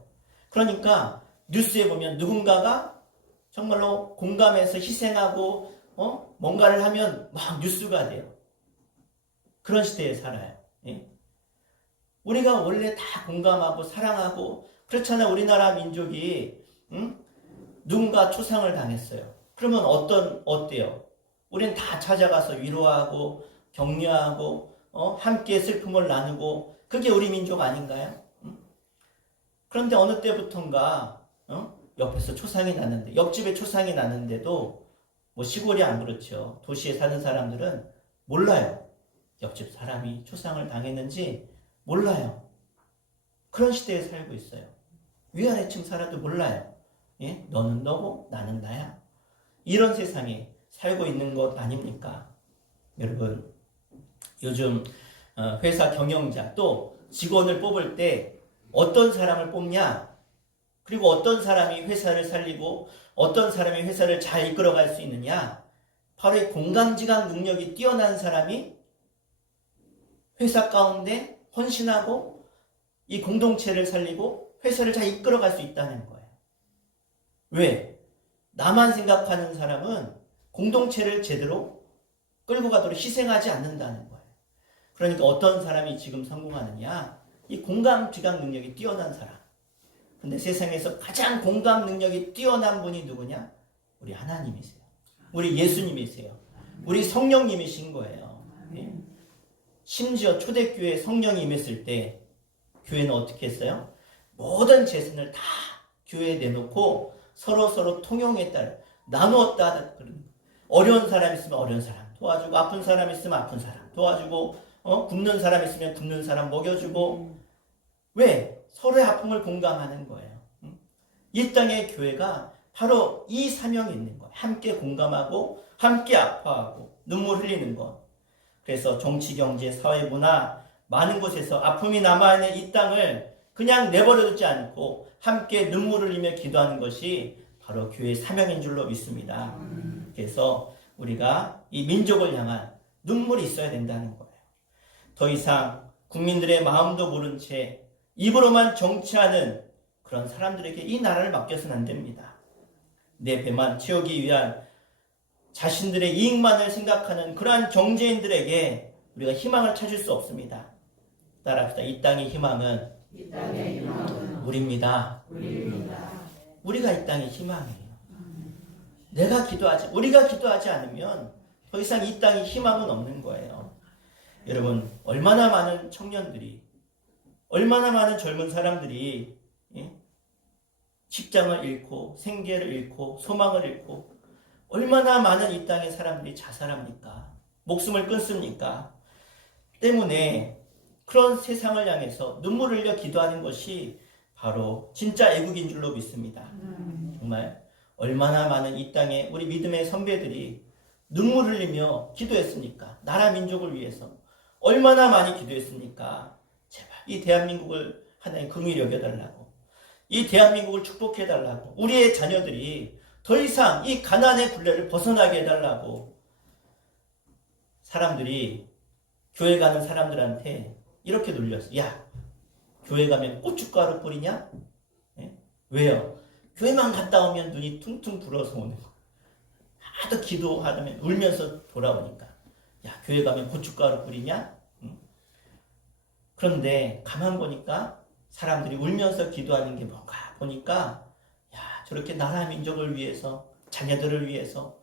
그러니까 뉴스에 보면 누군가가 정말로 공감해서 희생하고 뭔가를 하면 막 뉴스가 돼요. 그런 시대에 살아요. 우리가 원래 다 공감하고 사랑하고 그렇잖아요. 우리나라 민족이 누군가 초상을 당했어요. 그러면 어때요? 우리는 다 찾아가서 위로하고 격려하고 함께 슬픔을 나누고, 그게 우리 민족 아닌가요? 그런데 어느 때부턴가 옆에서 초상이 났는데, 옆집에 초상이 났는데도 뭐 시골이 안 그렇죠. 도시에 사는 사람들은 몰라요. 옆집 사람이 초상을 당했는지 몰라요. 그런 시대에 살고 있어요. 위아래층 살아도 몰라요. 너는 너고 나는 나야. 이런 세상에 살고 있는 것 아닙니까? 여러분, 요즘 회사 경영자 또 직원을 뽑을 때 어떤 사람을 뽑냐? 그리고 어떤 사람이 회사를 살리고 어떤 사람이 회사를 잘 이끌어갈 수 있느냐? 바로 이 공감지각 능력이 뛰어난 사람이 회사 가운데 헌신하고 이 공동체를 살리고 회사를 잘 이끌어갈 수 있다는 거예요. 왜? 나만 생각하는 사람은 공동체를 제대로 끌고 가도록 희생하지 않는다는 거예요. 그러니까 어떤 사람이 지금 성공하느냐? 이 공감지각 능력이 뛰어난 사람. 근데 세상에서 가장 공감 능력이 뛰어난 분이 누구냐? 우리 하나님이세요. 우리 예수님이세요. 우리 성령님이신 거예요. 심지어 초대교회에 성령이 임했을 때 교회는 어떻게 했어요? 모든 재산을 다 교회에 내놓고 서로 통용에 따라 나누었다. 어려운 사람 있으면 어려운 사람 도와주고, 아픈 사람 있으면 아픈 사람 도와주고, 굶는 사람 있으면 굶는 사람 먹여주고. 왜? 서로의 아픔을 공감하는 거예요. 이 땅의 교회가 바로 이 사명이 있는 거예요. 함께 공감하고 함께 아파하고 눈물 흘리는 것. 그래서 정치, 경제, 사회, 문화 많은 곳에서 아픔이 남아있는 이 땅을 그냥 내버려두지 않고 함께 눈물을 흘리며 기도하는 것이 바로 교회의 사명인 줄로 믿습니다. 그래서 우리가 이 민족을 향한 눈물이 있어야 된다는 거예요. 더 이상 국민들의 마음도 모른 채 입으로만 정치하는 그런 사람들에게 이 나라를 맡겨서는 안 됩니다. 내 배만 채우기 위한 자신들의 이익만을 생각하는 그러한 경제인들에게 우리가 희망을 찾을 수 없습니다. 따라합시다. 이 땅의 희망은 우리입니다. 우리가 이 땅의 희망이에요. 우리가 기도하지 않으면 더 이상 이 땅에 희망은 없는 거예요. 여러분, 얼마나 많은 청년들이, 얼마나 많은 젊은 사람들이 직장을 잃고 생계를 잃고 소망을 잃고, 얼마나 많은 이 땅의 사람들이 자살합니까? 목숨을 끊습니까? 때문에 그런 세상을 향해서 눈물을 흘려 기도하는 것이 바로 진짜 애국인 줄로 믿습니다. 정말 얼마나 많은 이 땅에 우리 믿음의 선배들이 눈물 흘리며 기도했습니까? 나라 민족을 위해서 얼마나 많이 기도했습니까? 제발 이 대한민국을 하나님 긍휼히 여겨달라고, 이 대한민국을 축복해달라고, 우리의 자녀들이 더 이상 이 가난의 굴레를 벗어나게 해달라고 사람들이, 교회 가는 사람들한테 이렇게 놀렸어. 야, 교회 가면 고춧가루 뿌리냐? 예? 왜요? 교회만 갔다 오면 눈이 퉁퉁 불어서 오는 거. 하도 기도하면 울면서 돌아오니까. 야, 교회 가면 고춧가루 뿌리냐? 응? 그런데 가만 보니까 사람들이 울면서 기도하는 게 뭔가 보니까, 야, 저렇게 나라 민족을 위해서, 자녀들을 위해서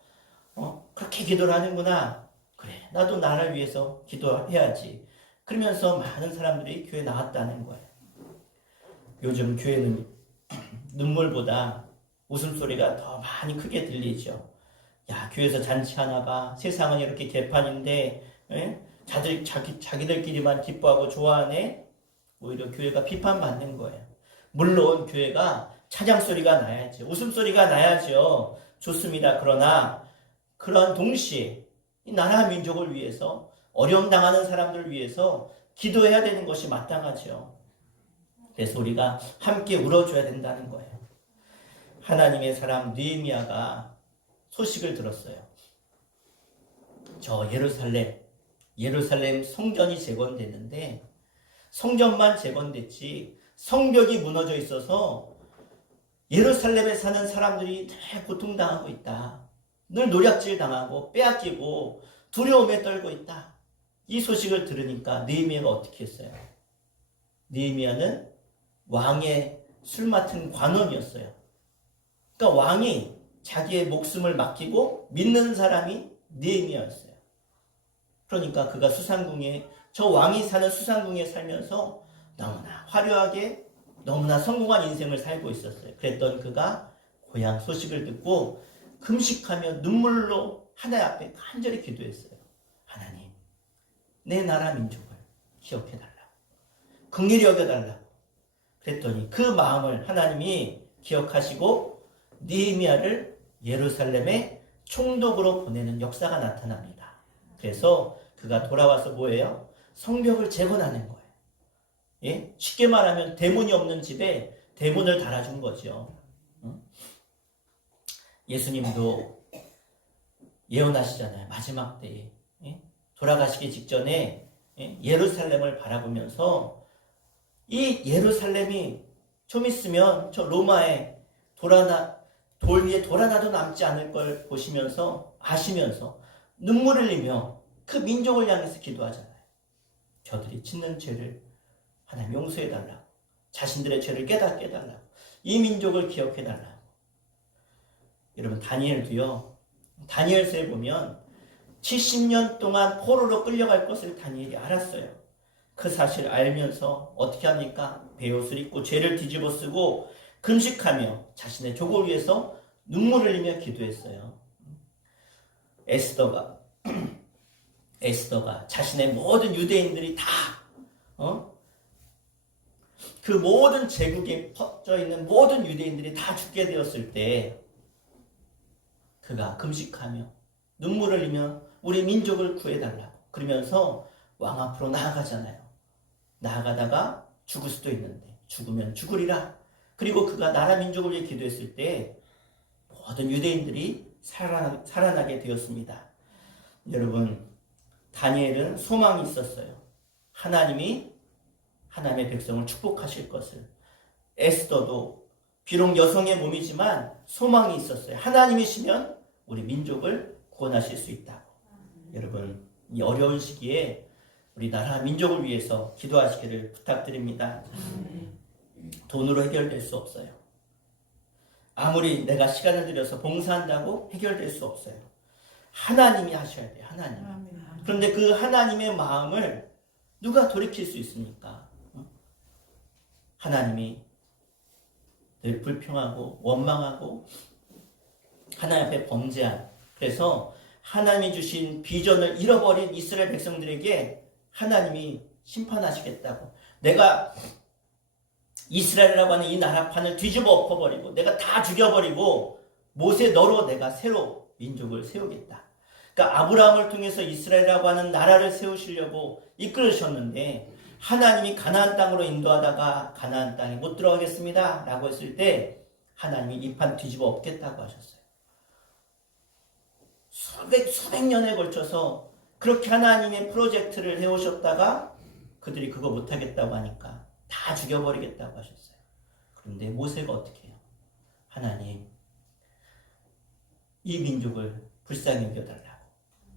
그렇게 기도를 하는구나. 그래, 나도 나라를 위해서 기도해야지. 그러면서 많은 사람들이 교회 나왔다는 거예요. 요즘 교회는 눈물보다 웃음소리가 더 많이 크게 들리죠. 야, 교회에서 잔치하나 봐. 세상은 이렇게 개판인데, 예? 자기들끼리만 기뻐하고 좋아하네. 오히려 교회가 비판받는 거예요. 물론 교회가 찬양소리가 나야죠. 웃음소리가 나야죠. 좋습니다. 그러나 그런 동시에 이 나라 민족을 위해서, 어려움 당하는 사람들을 위해서 기도해야 되는 것이 마땅하죠. 그래서 우리가 함께 울어줘야 된다는 거예요. 하나님의 사람 느헤미야가 소식을 들었어요. 저 예루살렘 성전이 재건됐는데, 성전만 재건됐지 성벽이 무너져 있어서 예루살렘에 사는 사람들이 늘 고통당하고 있다. 늘 노략질 당하고 빼앗기고 두려움에 떨고 있다. 이 소식을 들으니까 느헤미야가 어떻게 했어요? 느헤미야는 왕의 술 맡은 관원이었어요. 그러니까 왕이 자기의 목숨을 맡기고 믿는 사람이 느헤미야였어요. 그러니까 그가 수상궁에, 저 왕이 사는 수상궁에 살면서 너무나 화려하게, 너무나 성공한 인생을 살고 있었어요. 그랬던 그가 고향 소식을 듣고 금식하며 눈물로 하나님 앞에 간절히 기도했어요. 하나님, 내 나라 민족을 기억해달라고, 긍휼히 여겨달라고. 그랬더니 그 마음을 하나님이 기억하시고 느헤미야를 예루살렘에 총독으로 보내는 역사가 나타납니다. 그래서 그가 돌아와서 뭐예요? 성벽을 재건하는 거예요. 예? 쉽게 말하면 대문이 없는 집에 대문을 달아준 거죠. 예수님도 예언하시잖아요. 마지막 때에, 예? 돌아가시기 직전에, 예? 예루살렘을 바라보면서 이 예루살렘이 좀 있으면 저 로마에 돌 위에 돌 하나도 남지 않을 걸 보시면서, 아시면서 눈물을 흘리며 그 민족을 향해서 기도하잖아요. 저들이 짓는 죄를 하나님 용서해달라고, 자신들의 죄를 깨닫게 해달라고, 이 민족을 기억해달라고. 여러분, 다니엘도요, 다니엘서에 보면 70년 동안 포로로 끌려갈 것을 다니엘이 알았어요. 그 사실 알면서 어떻게 합니까? 베옷을 입고 죄를 뒤집어 쓰고 금식하며 자신의 족을 위해서 눈물을 흘리며 기도했어요. 에스더가 자신의 모든 유대인들이 다 그 모든 제국에 퍼져 있는 모든 유대인들이 다 죽게 되었을 때 그가 금식하며 눈물을 흘리며 우리 민족을 구해달라고 그러면서 왕 앞으로 나아가잖아요. 나아가다가 죽을 수도 있는데 죽으면 죽으리라. 그리고 그가 나라 민족을 위해 기도했을 때 모든 유대인들이 살아나게 되었습니다. 여러분, 다니엘은 소망이 있었어요. 하나님이 하나님의 백성을 축복하실 것을. 에스더도 비록 여성의 몸이지만 소망이 있었어요. 하나님이시면 우리 민족을 구원하실 수 있다고. 여러분, 이 어려운 시기에 우리 나라 민족을 위해서 기도하시기를 부탁드립니다. 돈으로 해결될 수 없어요. 아무리 내가 시간을 들여서 봉사한다고 해결될 수 없어요. 하나님이 하셔야 돼요. 하나님. 그런데 그 하나님의 마음을 누가 돌이킬 수 있습니까? 하나님이 늘 불평하고 원망하고 하나님 앞에 범죄한, 그래서 하나님이 주신 비전을 잃어버린 이스라엘 백성들에게 하나님이 심판하시겠다고. 내가 이스라엘이라고 하는 이 나라판을 뒤집어 엎어버리고 내가 다 죽여버리고 모세 너로 내가 새로 민족을 세우겠다. 그러니까 아브라함을 통해서 이스라엘이라고 하는 나라를 세우시려고 이끌으셨는데 하나님이 가나안 땅으로 인도하다가 가나안 땅에 못 들어가겠습니다 라고 했을 때 하나님이 이 판 뒤집어 엎겠다고 하셨어요. 수백 년에 걸쳐서 그렇게 하나님의 프로젝트를 해오셨다가 그들이 그거 못하겠다고 하니까 다 죽여버리겠다고 하셨어요. 그런데 모세가 어떻게 해요? 하나님, 이 민족을 불쌍히 여겨달라고,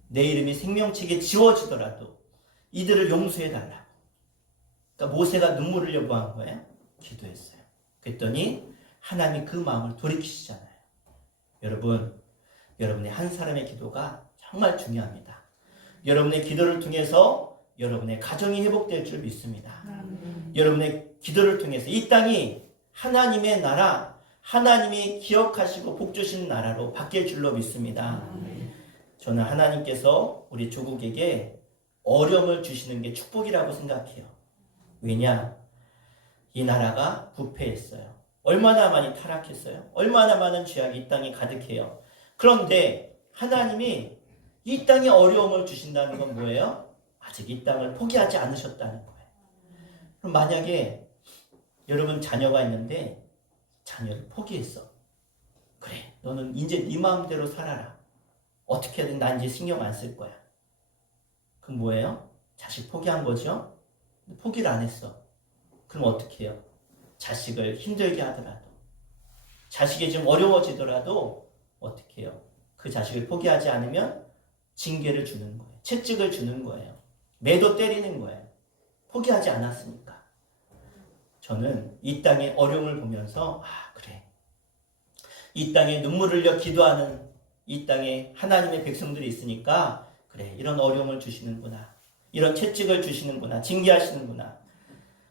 내 이름이 생명책에 지워지더라도 이들을 용서해달라고. 그러니까 모세가 눈물을 흘려 뭐 한 거예요? 기도했어요. 그랬더니 하나님이 그 마음을 돌이키시잖아요. 여러분, 여러분의 한 사람의 기도가 정말 중요합니다. 여러분의 기도를 통해서 여러분의 가정이 회복될 줄 믿습니다. 여러분의 기도를 통해서 이 땅이 하나님의 나라, 하나님이 기억하시고 복 주신 나라로 바뀔 줄로 믿습니다. 저는 하나님께서 우리 조국에게 어려움을 주시는 게 축복이라고 생각해요. 왜냐? 이 나라가 부패했어요. 얼마나 많이 타락했어요. 얼마나 많은 죄악이 이 땅에 가득해요. 그런데 하나님이 이 땅에 어려움을 주신다는 건 뭐예요? 아직 이 땅을 포기하지 않으셨다는 거예요. 그럼 만약에 여러분 자녀가 있는데 자녀를 포기했어. 그래, 너는 이제 네 마음대로 살아라. 어떻게든 난 이제 신경 안 쓸 거야. 그럼 뭐예요? 자식 포기한 거죠? 포기를 안 했어. 그럼 어떻게 해요? 자식을 힘들게 하더라도, 자식이 좀 어려워지더라도 어떻게 해요? 그 자식을 포기하지 않으면 징계를 주는 거예요. 채찍을 주는 거예요. 매도 때리는 거예요. 포기하지 않았으니까. 저는 이 땅의 어려움을 보면서 그래, 이 땅에 눈물을 흘려 기도하는 이 땅에 하나님의 백성들이 있으니까 그래, 이런 어려움을 주시는구나, 이런 채찍을 주시는구나, 징계하시는구나.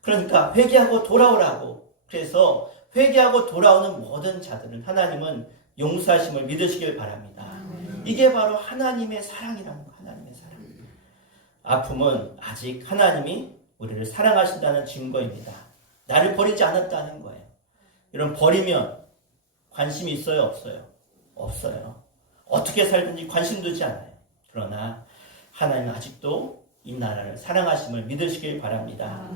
그러니까 회개하고 돌아오라고. 그래서 회개하고 돌아오는 모든 자들은 하나님은 용서하심을 믿으시길 바랍니다. 이게 바로 하나님의 사랑이라는 거예요. 하나님의 사랑. 아픔은 아직 하나님이 우리를 사랑하신다는 증거입니다. 나를 버리지 않았다는 거예요. 이런 버리면 관심이 있어요? 없어요? 없어요. 어떻게 살든지 관심 두지 않아요. 그러나 하나님은 아직도 이 나라를 사랑하심을 믿으시길 바랍니다.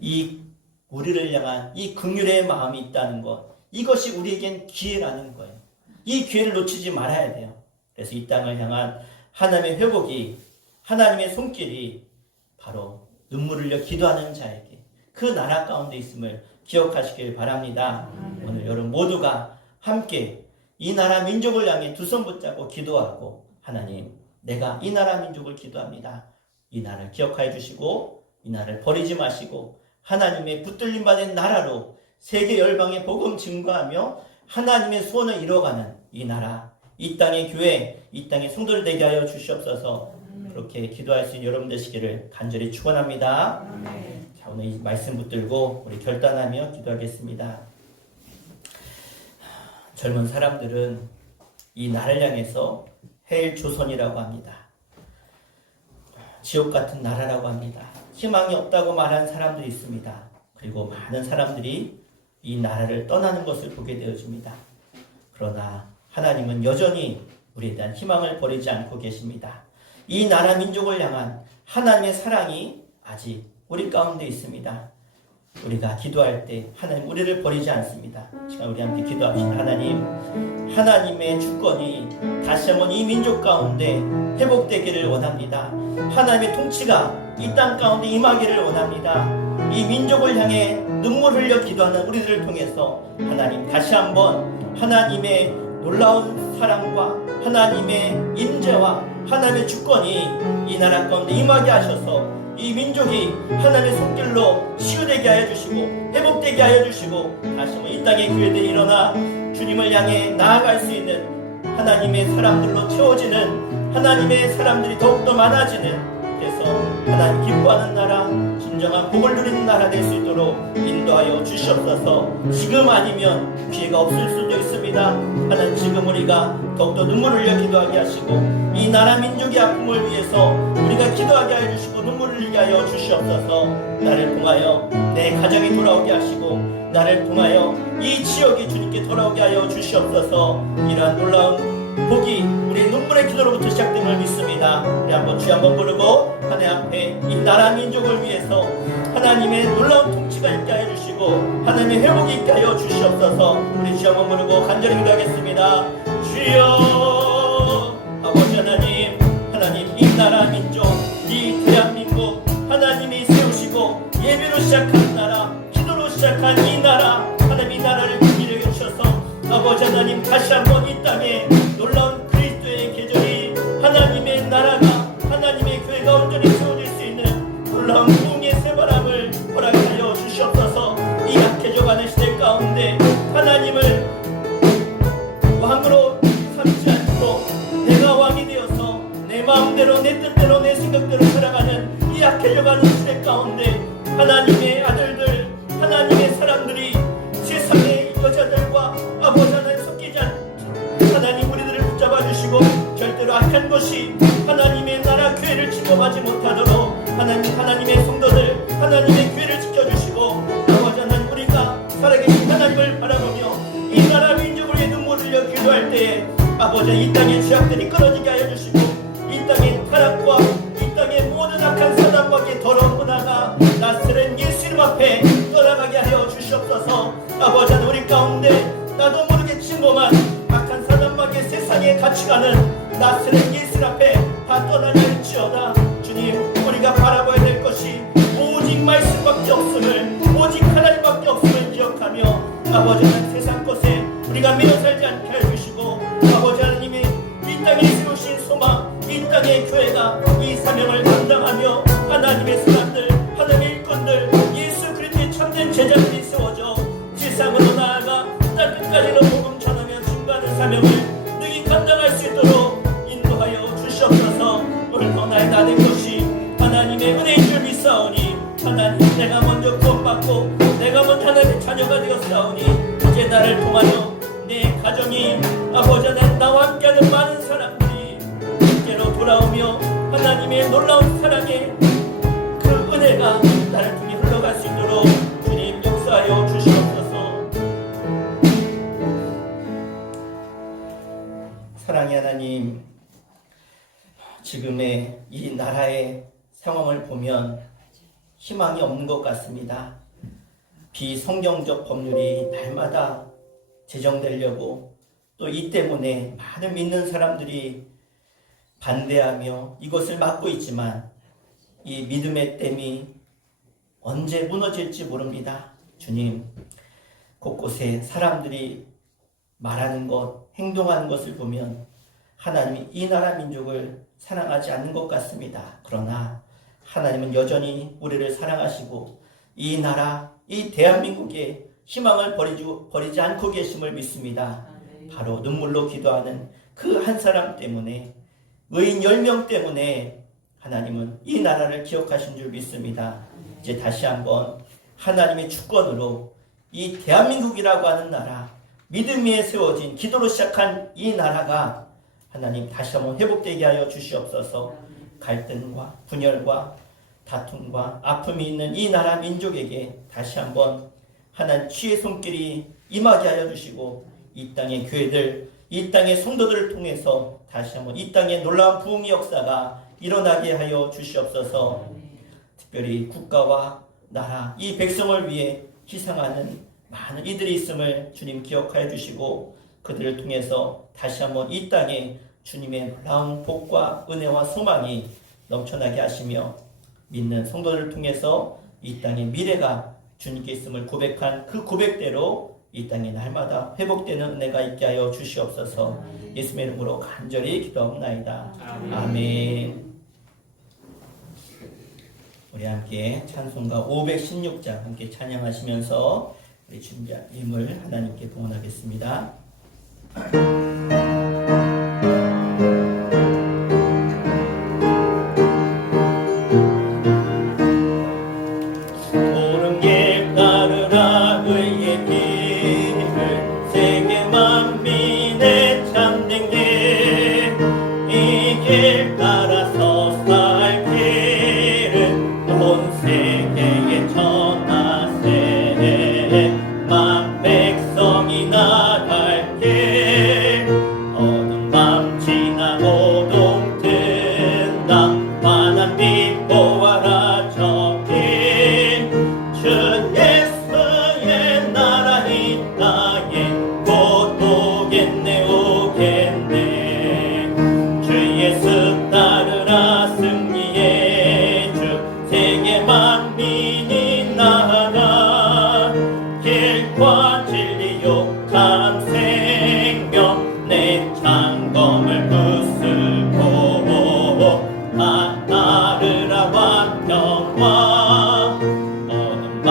이 우리를 향한 이 긍휼의 마음이 있다는 것, 이것이 우리에겐 기회라는 거예요. 이 기회를 놓치지 말아야 돼요. 그래서 이 땅을 향한 하나님의 회복이, 하나님의 손길이 바로 눈물을 흘려 기도하는 자에게 그 나라 가운데 있음을 기억하시길 바랍니다. 오늘 여러분 모두가 함께 이 나라 민족을 향해 두 손 붙잡고 기도하고, 하나님, 내가 이 나라 민족을 기도합니다. 이 나라를 기억하여 주시고 이 나라를 버리지 마시고 하나님의 붙들림 받은 나라로 세계 열방의 복음 증거하며 하나님의 소원을 이뤄가는 이 나라, 이 땅의 교회, 이 땅의 성도들 되게 하여 주시옵소서. 그렇게 기도할 수 있는 여러분 되시기를 간절히 축원합니다. 자, 오늘 이 말씀 붙들고 우리 결단하며 기도하겠습니다. 젊은 사람들은 이 나라를 향해서 헬 조선이라고 합니다. 지옥 같은 나라라고 합니다. 희망이 없다고 말하는 사람들이 있습니다. 그리고 많은 사람들이 이 나라를 떠나는 것을 보게 되어집니다. 그러나 하나님은 여전히 우리에 대한 희망을 버리지 않고 계십니다. 이 나라 민족을 향한 하나님의 사랑이 아직 우리 가운데 있습니다. 우리가 기도할 때 하나님 우리를 버리지 않습니다. 시간 우리 함께 기도합시다. 하나님, 하나님의 주권이 다시 한번 이 민족 가운데 회복되기를 원합니다. 하나님의 통치가 이 땅 가운데 임하기를 원합니다. 이 민족을 향해 눈물 흘려 기도하는 우리들을 통해서 하나님 다시 한번 하나님의 놀라운 사랑과 하나님의 임재와 하나님의 주권이 이 나라 가운데 임하게 하셔서 이 민족이 하나님의 손길로 치유되게 하여 주시고 회복되게 하여 주시고 다시 한번 이 땅의 교회들이 일어나 주님을 향해 나아갈 수 있는 하나님의 사람들로 채워지는, 하나님의 사람들이 더욱더 많아지는, 그래서 하나님 기뻐하는 나라, 진정 진정한 복을 누리는 나라 될 수 있도록 인도하여 주시옵소서. 지금 아니면 기회가 없을 수도 있습니다. 하나님, 지금 우리가 더욱더 눈물을 흘려 기도하게 하시고 이 나라 민족의 아픔을 위해서 우리가 기도하게 하여 주시고 눈물을 흘리게 하여 주시옵소서. 나를 통하여 내 가정이 돌아오게 하시고 나를 통하여 이 지역이 주님께 돌아오게 하여 주시옵소서. 이러한 놀라운 복이 우리의 눈물의 기도로부터 시작됨을 믿습니다. 우리 한번 주여 한번 부르고 하나님 앞에 이 나라 민족을 위해서 하나님의 놀라운 통치가 있게 하여 주시고 하나님의 회복이 있게 하여 주시옵소서. 우리 주여 한번 부르고 간절히 기도하겠습니다. 주여, 아버지 하나님, 하나님 이 나라 민족, 이 대한민국 하나님이 세우시고 예배로 시작한 나라, 기도로 시작한 이 나라, 하나님 이 나라를 기회를 주셔서 아버지 하나님 다시 한번 이 땅에 놀라운 그리스도의 계절이 하나님의 나라가 하나님의 교회가 온전히 세워질 수 있는 놀라운 부흥의 새바람을 허락하여 주시옵소서. 이 약해져가는 시대 가운데 하나님을 왕으로 삼지 않고 내가 왕이 되어서 내 마음대로 내 뜻대로 내 생각대로 살아가는 이 약해져가는 시대 가운데 하나님의 아들들, 하나님의 사람들이 세상의 여자들과 아버지 하나님 섞이지 않고 하나님 우리들을 붙잡아 주시고 절대로 악한 것이 하나님의 나라 교회를 침범하지 못하도록 하나님의 성도들, 하나님의 교회를 지켜주시고 아버지 하나님 우리가 살아계신 하나님을 바라보며 이 나라 민족을 위해 눈물을 흘려 기도할 때에 아버지 이 땅의 죄악들이 끊어지게 하여 주시고 이 땅의 타락과 이 땅의 모든 악한 사단과 더러운 문화가 나스렛 예수 이름 앞에 떠나가게 하여 주시옵소서. 아버지 하나님 우리 가운데 나도 모르게 침범한 악한 사단마귀의 세상에 같이 가는 나스렛 예수 앞에 다 떠나게 할지어다. 주님, 우리가 바라봐야 될 것이 오직 말씀밖에 없음을, 오직 하나님밖에 없음을 기억하며 아버지 하나님 세상 것에 우리가 매여 살지 않게 해주시고 아버지 하나님이 이 땅에 세우신 소망, 이 땅의 교회가 이 사명을 감당하며 하나님의 사람들, 하나님의 일꾼들, 예수 그리스도의 참된 제자들이 세워져 세상으로 나아가 땅 끝까지로 복음 전하며 증거하는 사명을 능히 감당할 수 있도록 인도하여 주시옵소서. 오늘도 나의 나 된 것이 하나님의 은혜인 줄 믿사오니 하나님 내가 먼저 구원받고 내가 먼저 하나님의 자녀가 되었사오니 이제 나를 통하여 내 가정이 아버지 하나님 나와 함께하는 많은 사람들이 주께로 돌아오며 하나님의 놀라운 사랑의 그 은혜가 나를 통해 흘러갈 수 있도록 주님 역사하여 주시옵소서. 사랑의 하나님, 지금의 이 나라의 상황을 보면 희망이 없는 것 같습니다. 비성경적 법률이 날마다 제정되려고 또 이 때문에 많은 믿는 사람들이 반대하며 이것을 막고 있지만 이 믿음의 댐이 언제 무너질지 모릅니다. 주님, 곳곳에 사람들이 말하는 것, 행동하는 것을 보면 하나님이 이 나라 민족을 사랑하지 않는 것 같습니다. 그러나 하나님은 여전히 우리를 사랑하시고 이 나라, 이 대한민국에 희망을 버리지 않고 계심을 믿습니다. 바로 눈물로 기도하는 그 한 사람 때문에, 의인 10명 때문에 하나님은 이 나라를 기억하신 줄 믿습니다. 이제 다시 한번 하나님의 주권으로 이 대한민국이라고 하는 나라, 믿음 위에 세워진 기도로 시작한 이 나라가 하나님 다시 한번 회복되게 하여 주시옵소서. 갈등과 분열과 다툼과 아픔이 있는 이 나라 민족에게 다시 한번 하나님 주의 손길이 임하게 하여 주시고 이 땅의 교회들, 이 땅의 성도들을 통해서 다시 한번 이 땅의 놀라운 부흥의 역사가 일어나게 하여 주시옵소서. 특별히 국가와 나라, 이 백성을 위해 희생하는 많은 이들이 있음을 주님 기억하여 주시고 그들을 통해서 다시 한번 이 땅에 주님의 놀라운 복과 은혜와 소망이 넘쳐나게 하시며 믿는 성도들을 통해서 이 땅의 미래가 주님께 있음을 고백한 그 고백대로 이 땅에 날마다 회복되는 은혜가 있게 하여 주시옵소서. 예수님의 이름으로 간절히 기도합나이다. 아멘. 우리 함께 찬송가 516장 함께 찬양하시면서 우리 주님을 하나님께 봉헌하겠습니다.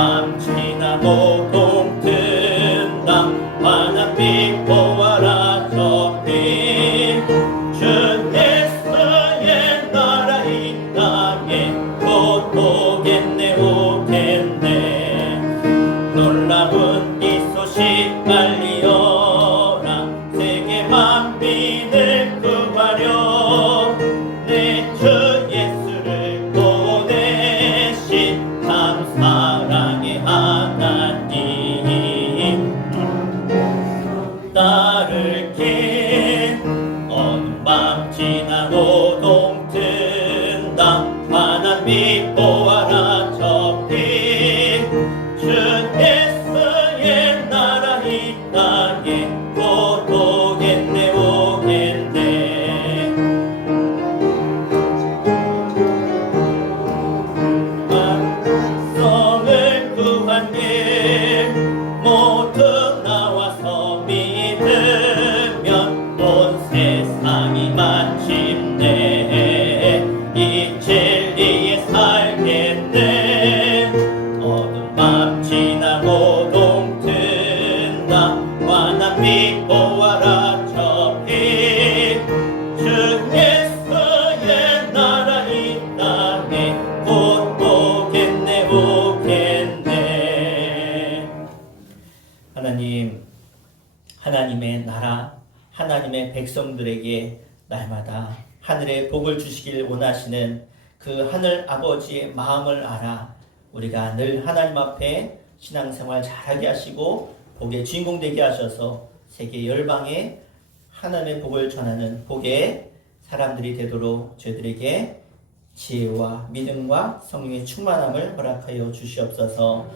밤 지나고 동튼다 환한 빛 보아라 저빛 주 예수의 나라 이 땅에 곧 오겠네 오겠네 놀라운 이 소식 알리어라 세계 만민을 구하려 내 주 예수를 보내신 참 사랑의 하나님 따를게 어둠 밤 지나고 동튼다 환한 빛 보아라 저빛 주 예수의 나라 이 땅에 곧 오겠네 오겠네 성을 구한 길 모두 나와서 믿으면 온 세상이 마침내 이 진리에 살겠네 어둠 밤 지나고 동튼다 환한 빛 보아라 저빛 주 예수의 나라 이 땅에 곧 오겠네 오겠네 하나님 하나님의 나라 하나님의 백성들에게 날마다 하늘의 복을 주시길 원하시는 그 하늘 아버지의 마음을 알아 우리가 늘 하나님 앞에 신앙생활 잘하게 하시고 복의 주인공 되게 하셔서 세계 열방에 하나님의 복을 전하는 복의 사람들이 되도록 저희들에게 지혜와 믿음과 성령의 충만함을 허락하여 주시옵소서.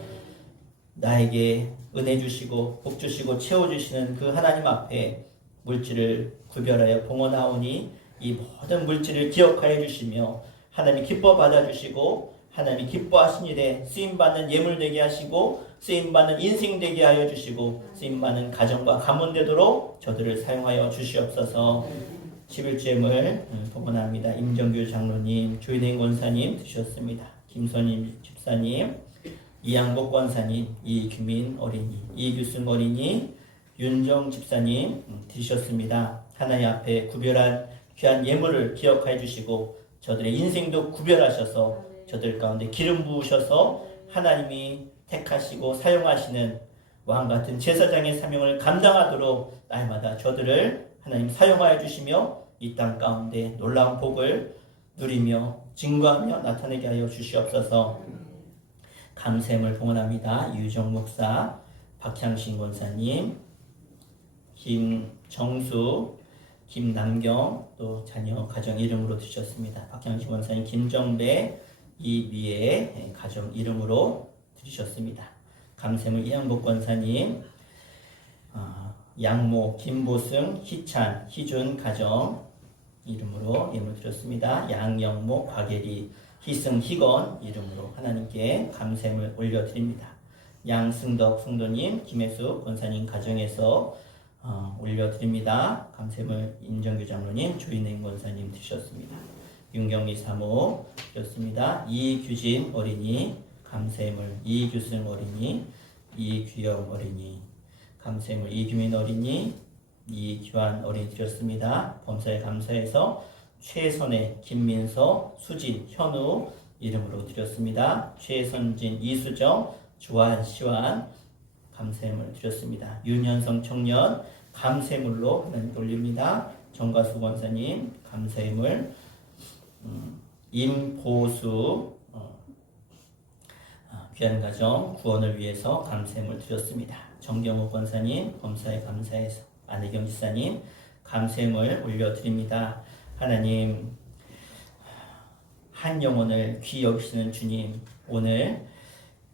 나에게 은혜 주시고 복 주시고 채워주시는 그 하나님 앞에 물질을 구별하여 봉헌하오니 이 모든 물질을 기억하여 주시며 하나님이 기뻐 받아주시고 하나님이 기뻐하신 일에 쓰임받는 예물 되게 하시고 쓰임받는 인생 되게 하여 주시고 쓰임받는 가정과 가문 되도록 저들을 사용하여 주시옵소서. 11주임을 봉헌합니다. 임정규 장로님, 조인행 권사님 드셨습니다. 김선임 집사님, 이양복 권사님, 이규민 어린이, 이규승 어린이, 윤정 집사님 드셨습니다. 하나님 앞에 구별한 귀한 예물을 기억하여 주시고 저들의 인생도 구별하셔서 저들 가운데 기름 부으셔서 하나님이 택하시고 사용하시는 왕같은 제사장의 사명을 감당하도록 날마다 저들을 하나님 사용하여 주시며 이 땅 가운데 놀라운 복을 누리며 증거하며 나타내게 하여 주시옵소서. 감샘을 봉헌합니다. 유정 목사, 박향신 권사님, 김정수, 김남경 또 자녀 가정 이름으로 드셨습니다. 박향신 권사님, 김정배, 이미애 가정 이름으로 드리셨습니다. 감샘을 이양복 권사님, 양모, 김보승, 희찬, 희준 가정 이름으로 예물 드렸습니다. 양영모, 곽예리, 희승, 희건 이름으로 하나님께 감샘을 올려드립니다. 양승덕 성도님, 김혜수 권사님 가정에서 올려드립니다. 감샘을 임정규 장로님, 조인행 권사님 드셨습니다. 윤경리 사모 드렸습니다. 이규진 어린이 감샘을, 이규승 어린이, 이규영 어린이 감샘을, 이규민 어린이, 이규환 어린이 드렸습니다. 범사에 감사해서 최선의, 김민서, 수진, 현우 이름으로 드렸습니다. 최선진, 이수정, 주한, 시완 감샘을 드렸습니다. 윤현성 청년 감샘물로 하나님 돌립니다. 정가수 권사님 감샘을, 임보수 귀한 가정 구원을 위해서 감샘을 드렸습니다. 정경호 권사님 범사에 감사해서, 안혜경 지사님 감샘을 올려드립니다. 하나님, 한 영혼을 귀히 여기시는 주님, 오늘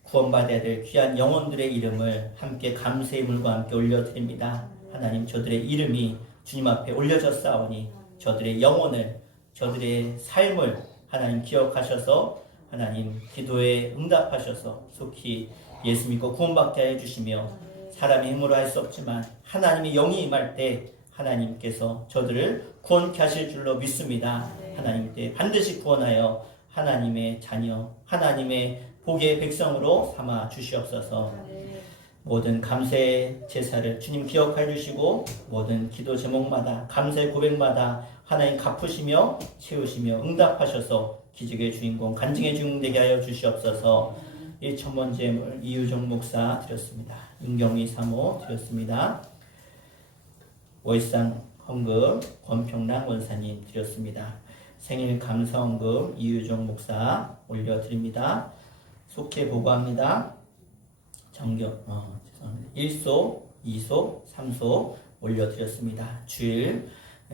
구원받아야 될 귀한 영혼들의 이름을 함께 감사의 물과 함께 올려드립니다. 하나님, 저들의 이름이 주님 앞에 올려졌사오니 저들의 영혼을, 저들의 삶을 하나님 기억하셔서 하나님 기도에 응답하셔서 속히 예수 믿고 구원받게 해주시며, 사람의 힘으로 할 수 없지만 하나님의 영이 임할 때 하나님께서 저들을 구원케 하실 줄로 믿습니다. 하나님 때 반드시 구원하여 하나님의 자녀, 하나님의 복의 백성으로 삼아 주시옵소서. 모든 감사의 제사를 주님 기억하여 주시고 모든 기도 제목마다 감사의 고백마다 하나님 갚으시며 채우시며 응답하셔서 기적의 주인공 간증의 주인공 되게 하여 주시옵소서. 1,000번 제물 이유정 목사 드렸습니다. 윤경희 사모 드렸습니다. 월상 헌금 권평랑 원사님 드렸습니다. 생일 감사 헌금 이유정 목사 올려드립니다. 속죄 보고합니다. 죄송합니다. 1소, 2소, 3소 올려드렸습니다. 주일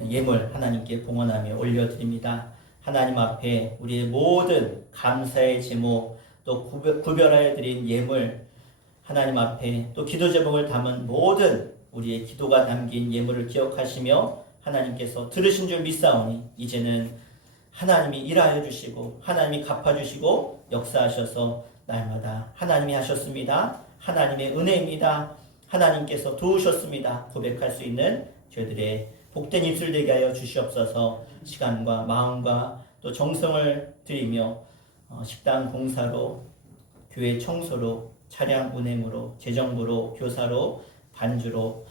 예물 하나님께 봉헌하며 올려드립니다. 하나님 앞에 우리의 모든 감사의 제목 또 구별하여 드린 예물 하나님 앞에 또 기도 제목을 담은 모든 우리의 기도가 담긴 예물을 기억하시며 하나님께서 들으신 줄 믿사오니 이제는 하나님이 일하여 주시고 하나님이 갚아주시고 역사하셔서 날마다 하나님이 하셨습니다. 하나님의 은혜입니다. 하나님께서 도우셨습니다. 고백할 수 있는 저희들의 복된 입술 되게 하여 주시옵소서. 시간과 마음과 또 정성을 드리며 식당 봉사로 교회 청소로 차량 운행으로 재정부로 교사로 반주로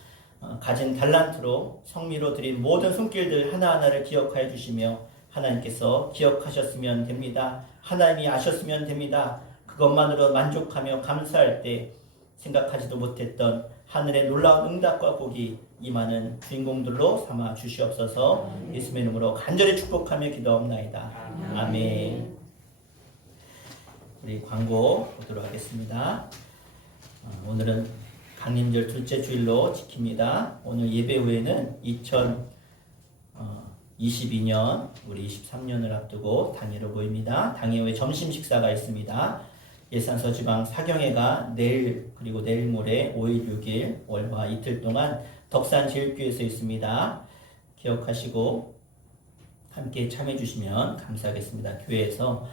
가진 달란트로 성미로 드린 모든 손길들 하나하나를 기억하여 주시며 하나님께서 기억하셨으면 됩니다. 하나님이 아셨으면 됩니다. 그것만으로 만족하며 감사할 때 생각하지도 못했던 하늘의 놀라운 응답과 복이 임하는 주인공들로 삼아 주시옵소서. 예수의 이름으로 간절히 축복하며 기도하옵나이다. 아멘. 우리 광고 보도록 하겠습니다. 오늘은 강림절 둘째 주일로 지킵니다. 오늘 예배 후에는 2022년 우리 23년을 앞두고 당회로 모입니다. 당회 후에 점심 식사가 있습니다. 예산서 지방 사경회가 내일 그리고 내일 모레 5일 6일 월화 이틀 동안 덕산 제일교회에서 있습니다. 기억하시고 함께 참여해 주시면 감사하겠습니다. 교회에서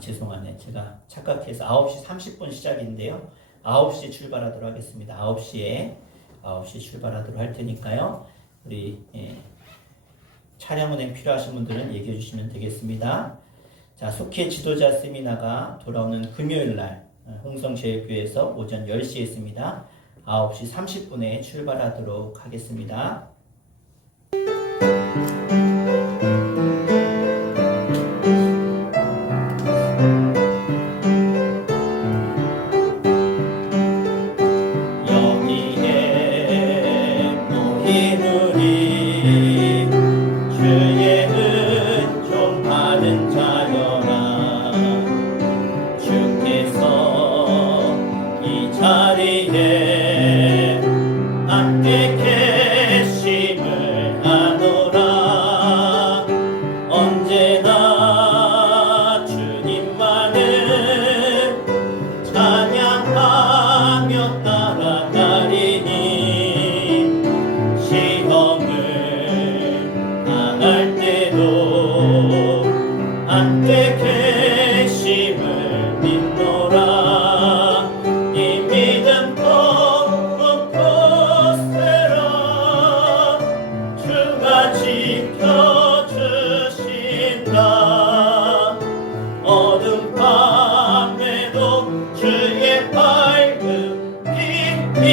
죄송하네. 제가 착각해서 9시 30분 시작인데요. 9시 출발하도록 하겠습니다. 9시 출발하도록 할 테니까요. 우리 차량 운행 필요하신 분들은 얘기해 주시면 되겠습니다. 자, 속회 지도자 세미나가 돌아오는 금요일 날 홍성제일교회에서 오전 10시에 있습니다. 9시 30분에 출발하도록 하겠습니다.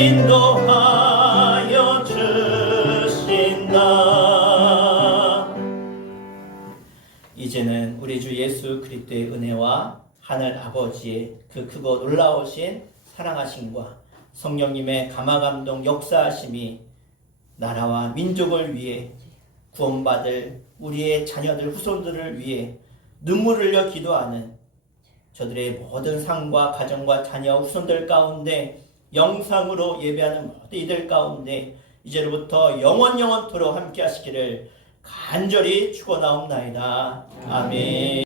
인도하여 주신다. 이제는 우리 주 예수 그리스도의 은혜와 하늘 아버지의 그 크고 놀라우신 사랑하심과 성령님의 감화감동 역사하심이 나라와 민족을 위해 구원받을 우리의 자녀들 후손들을 위해 눈물을 흘려 기도하는 저들의 모든 상과 가정과 자녀 후손들 가운데 영상으로 예배하는 모든 이들 가운데 이제로부터 영원토록 함께 하시기를 간절히 축원하옵나이다. 아멘.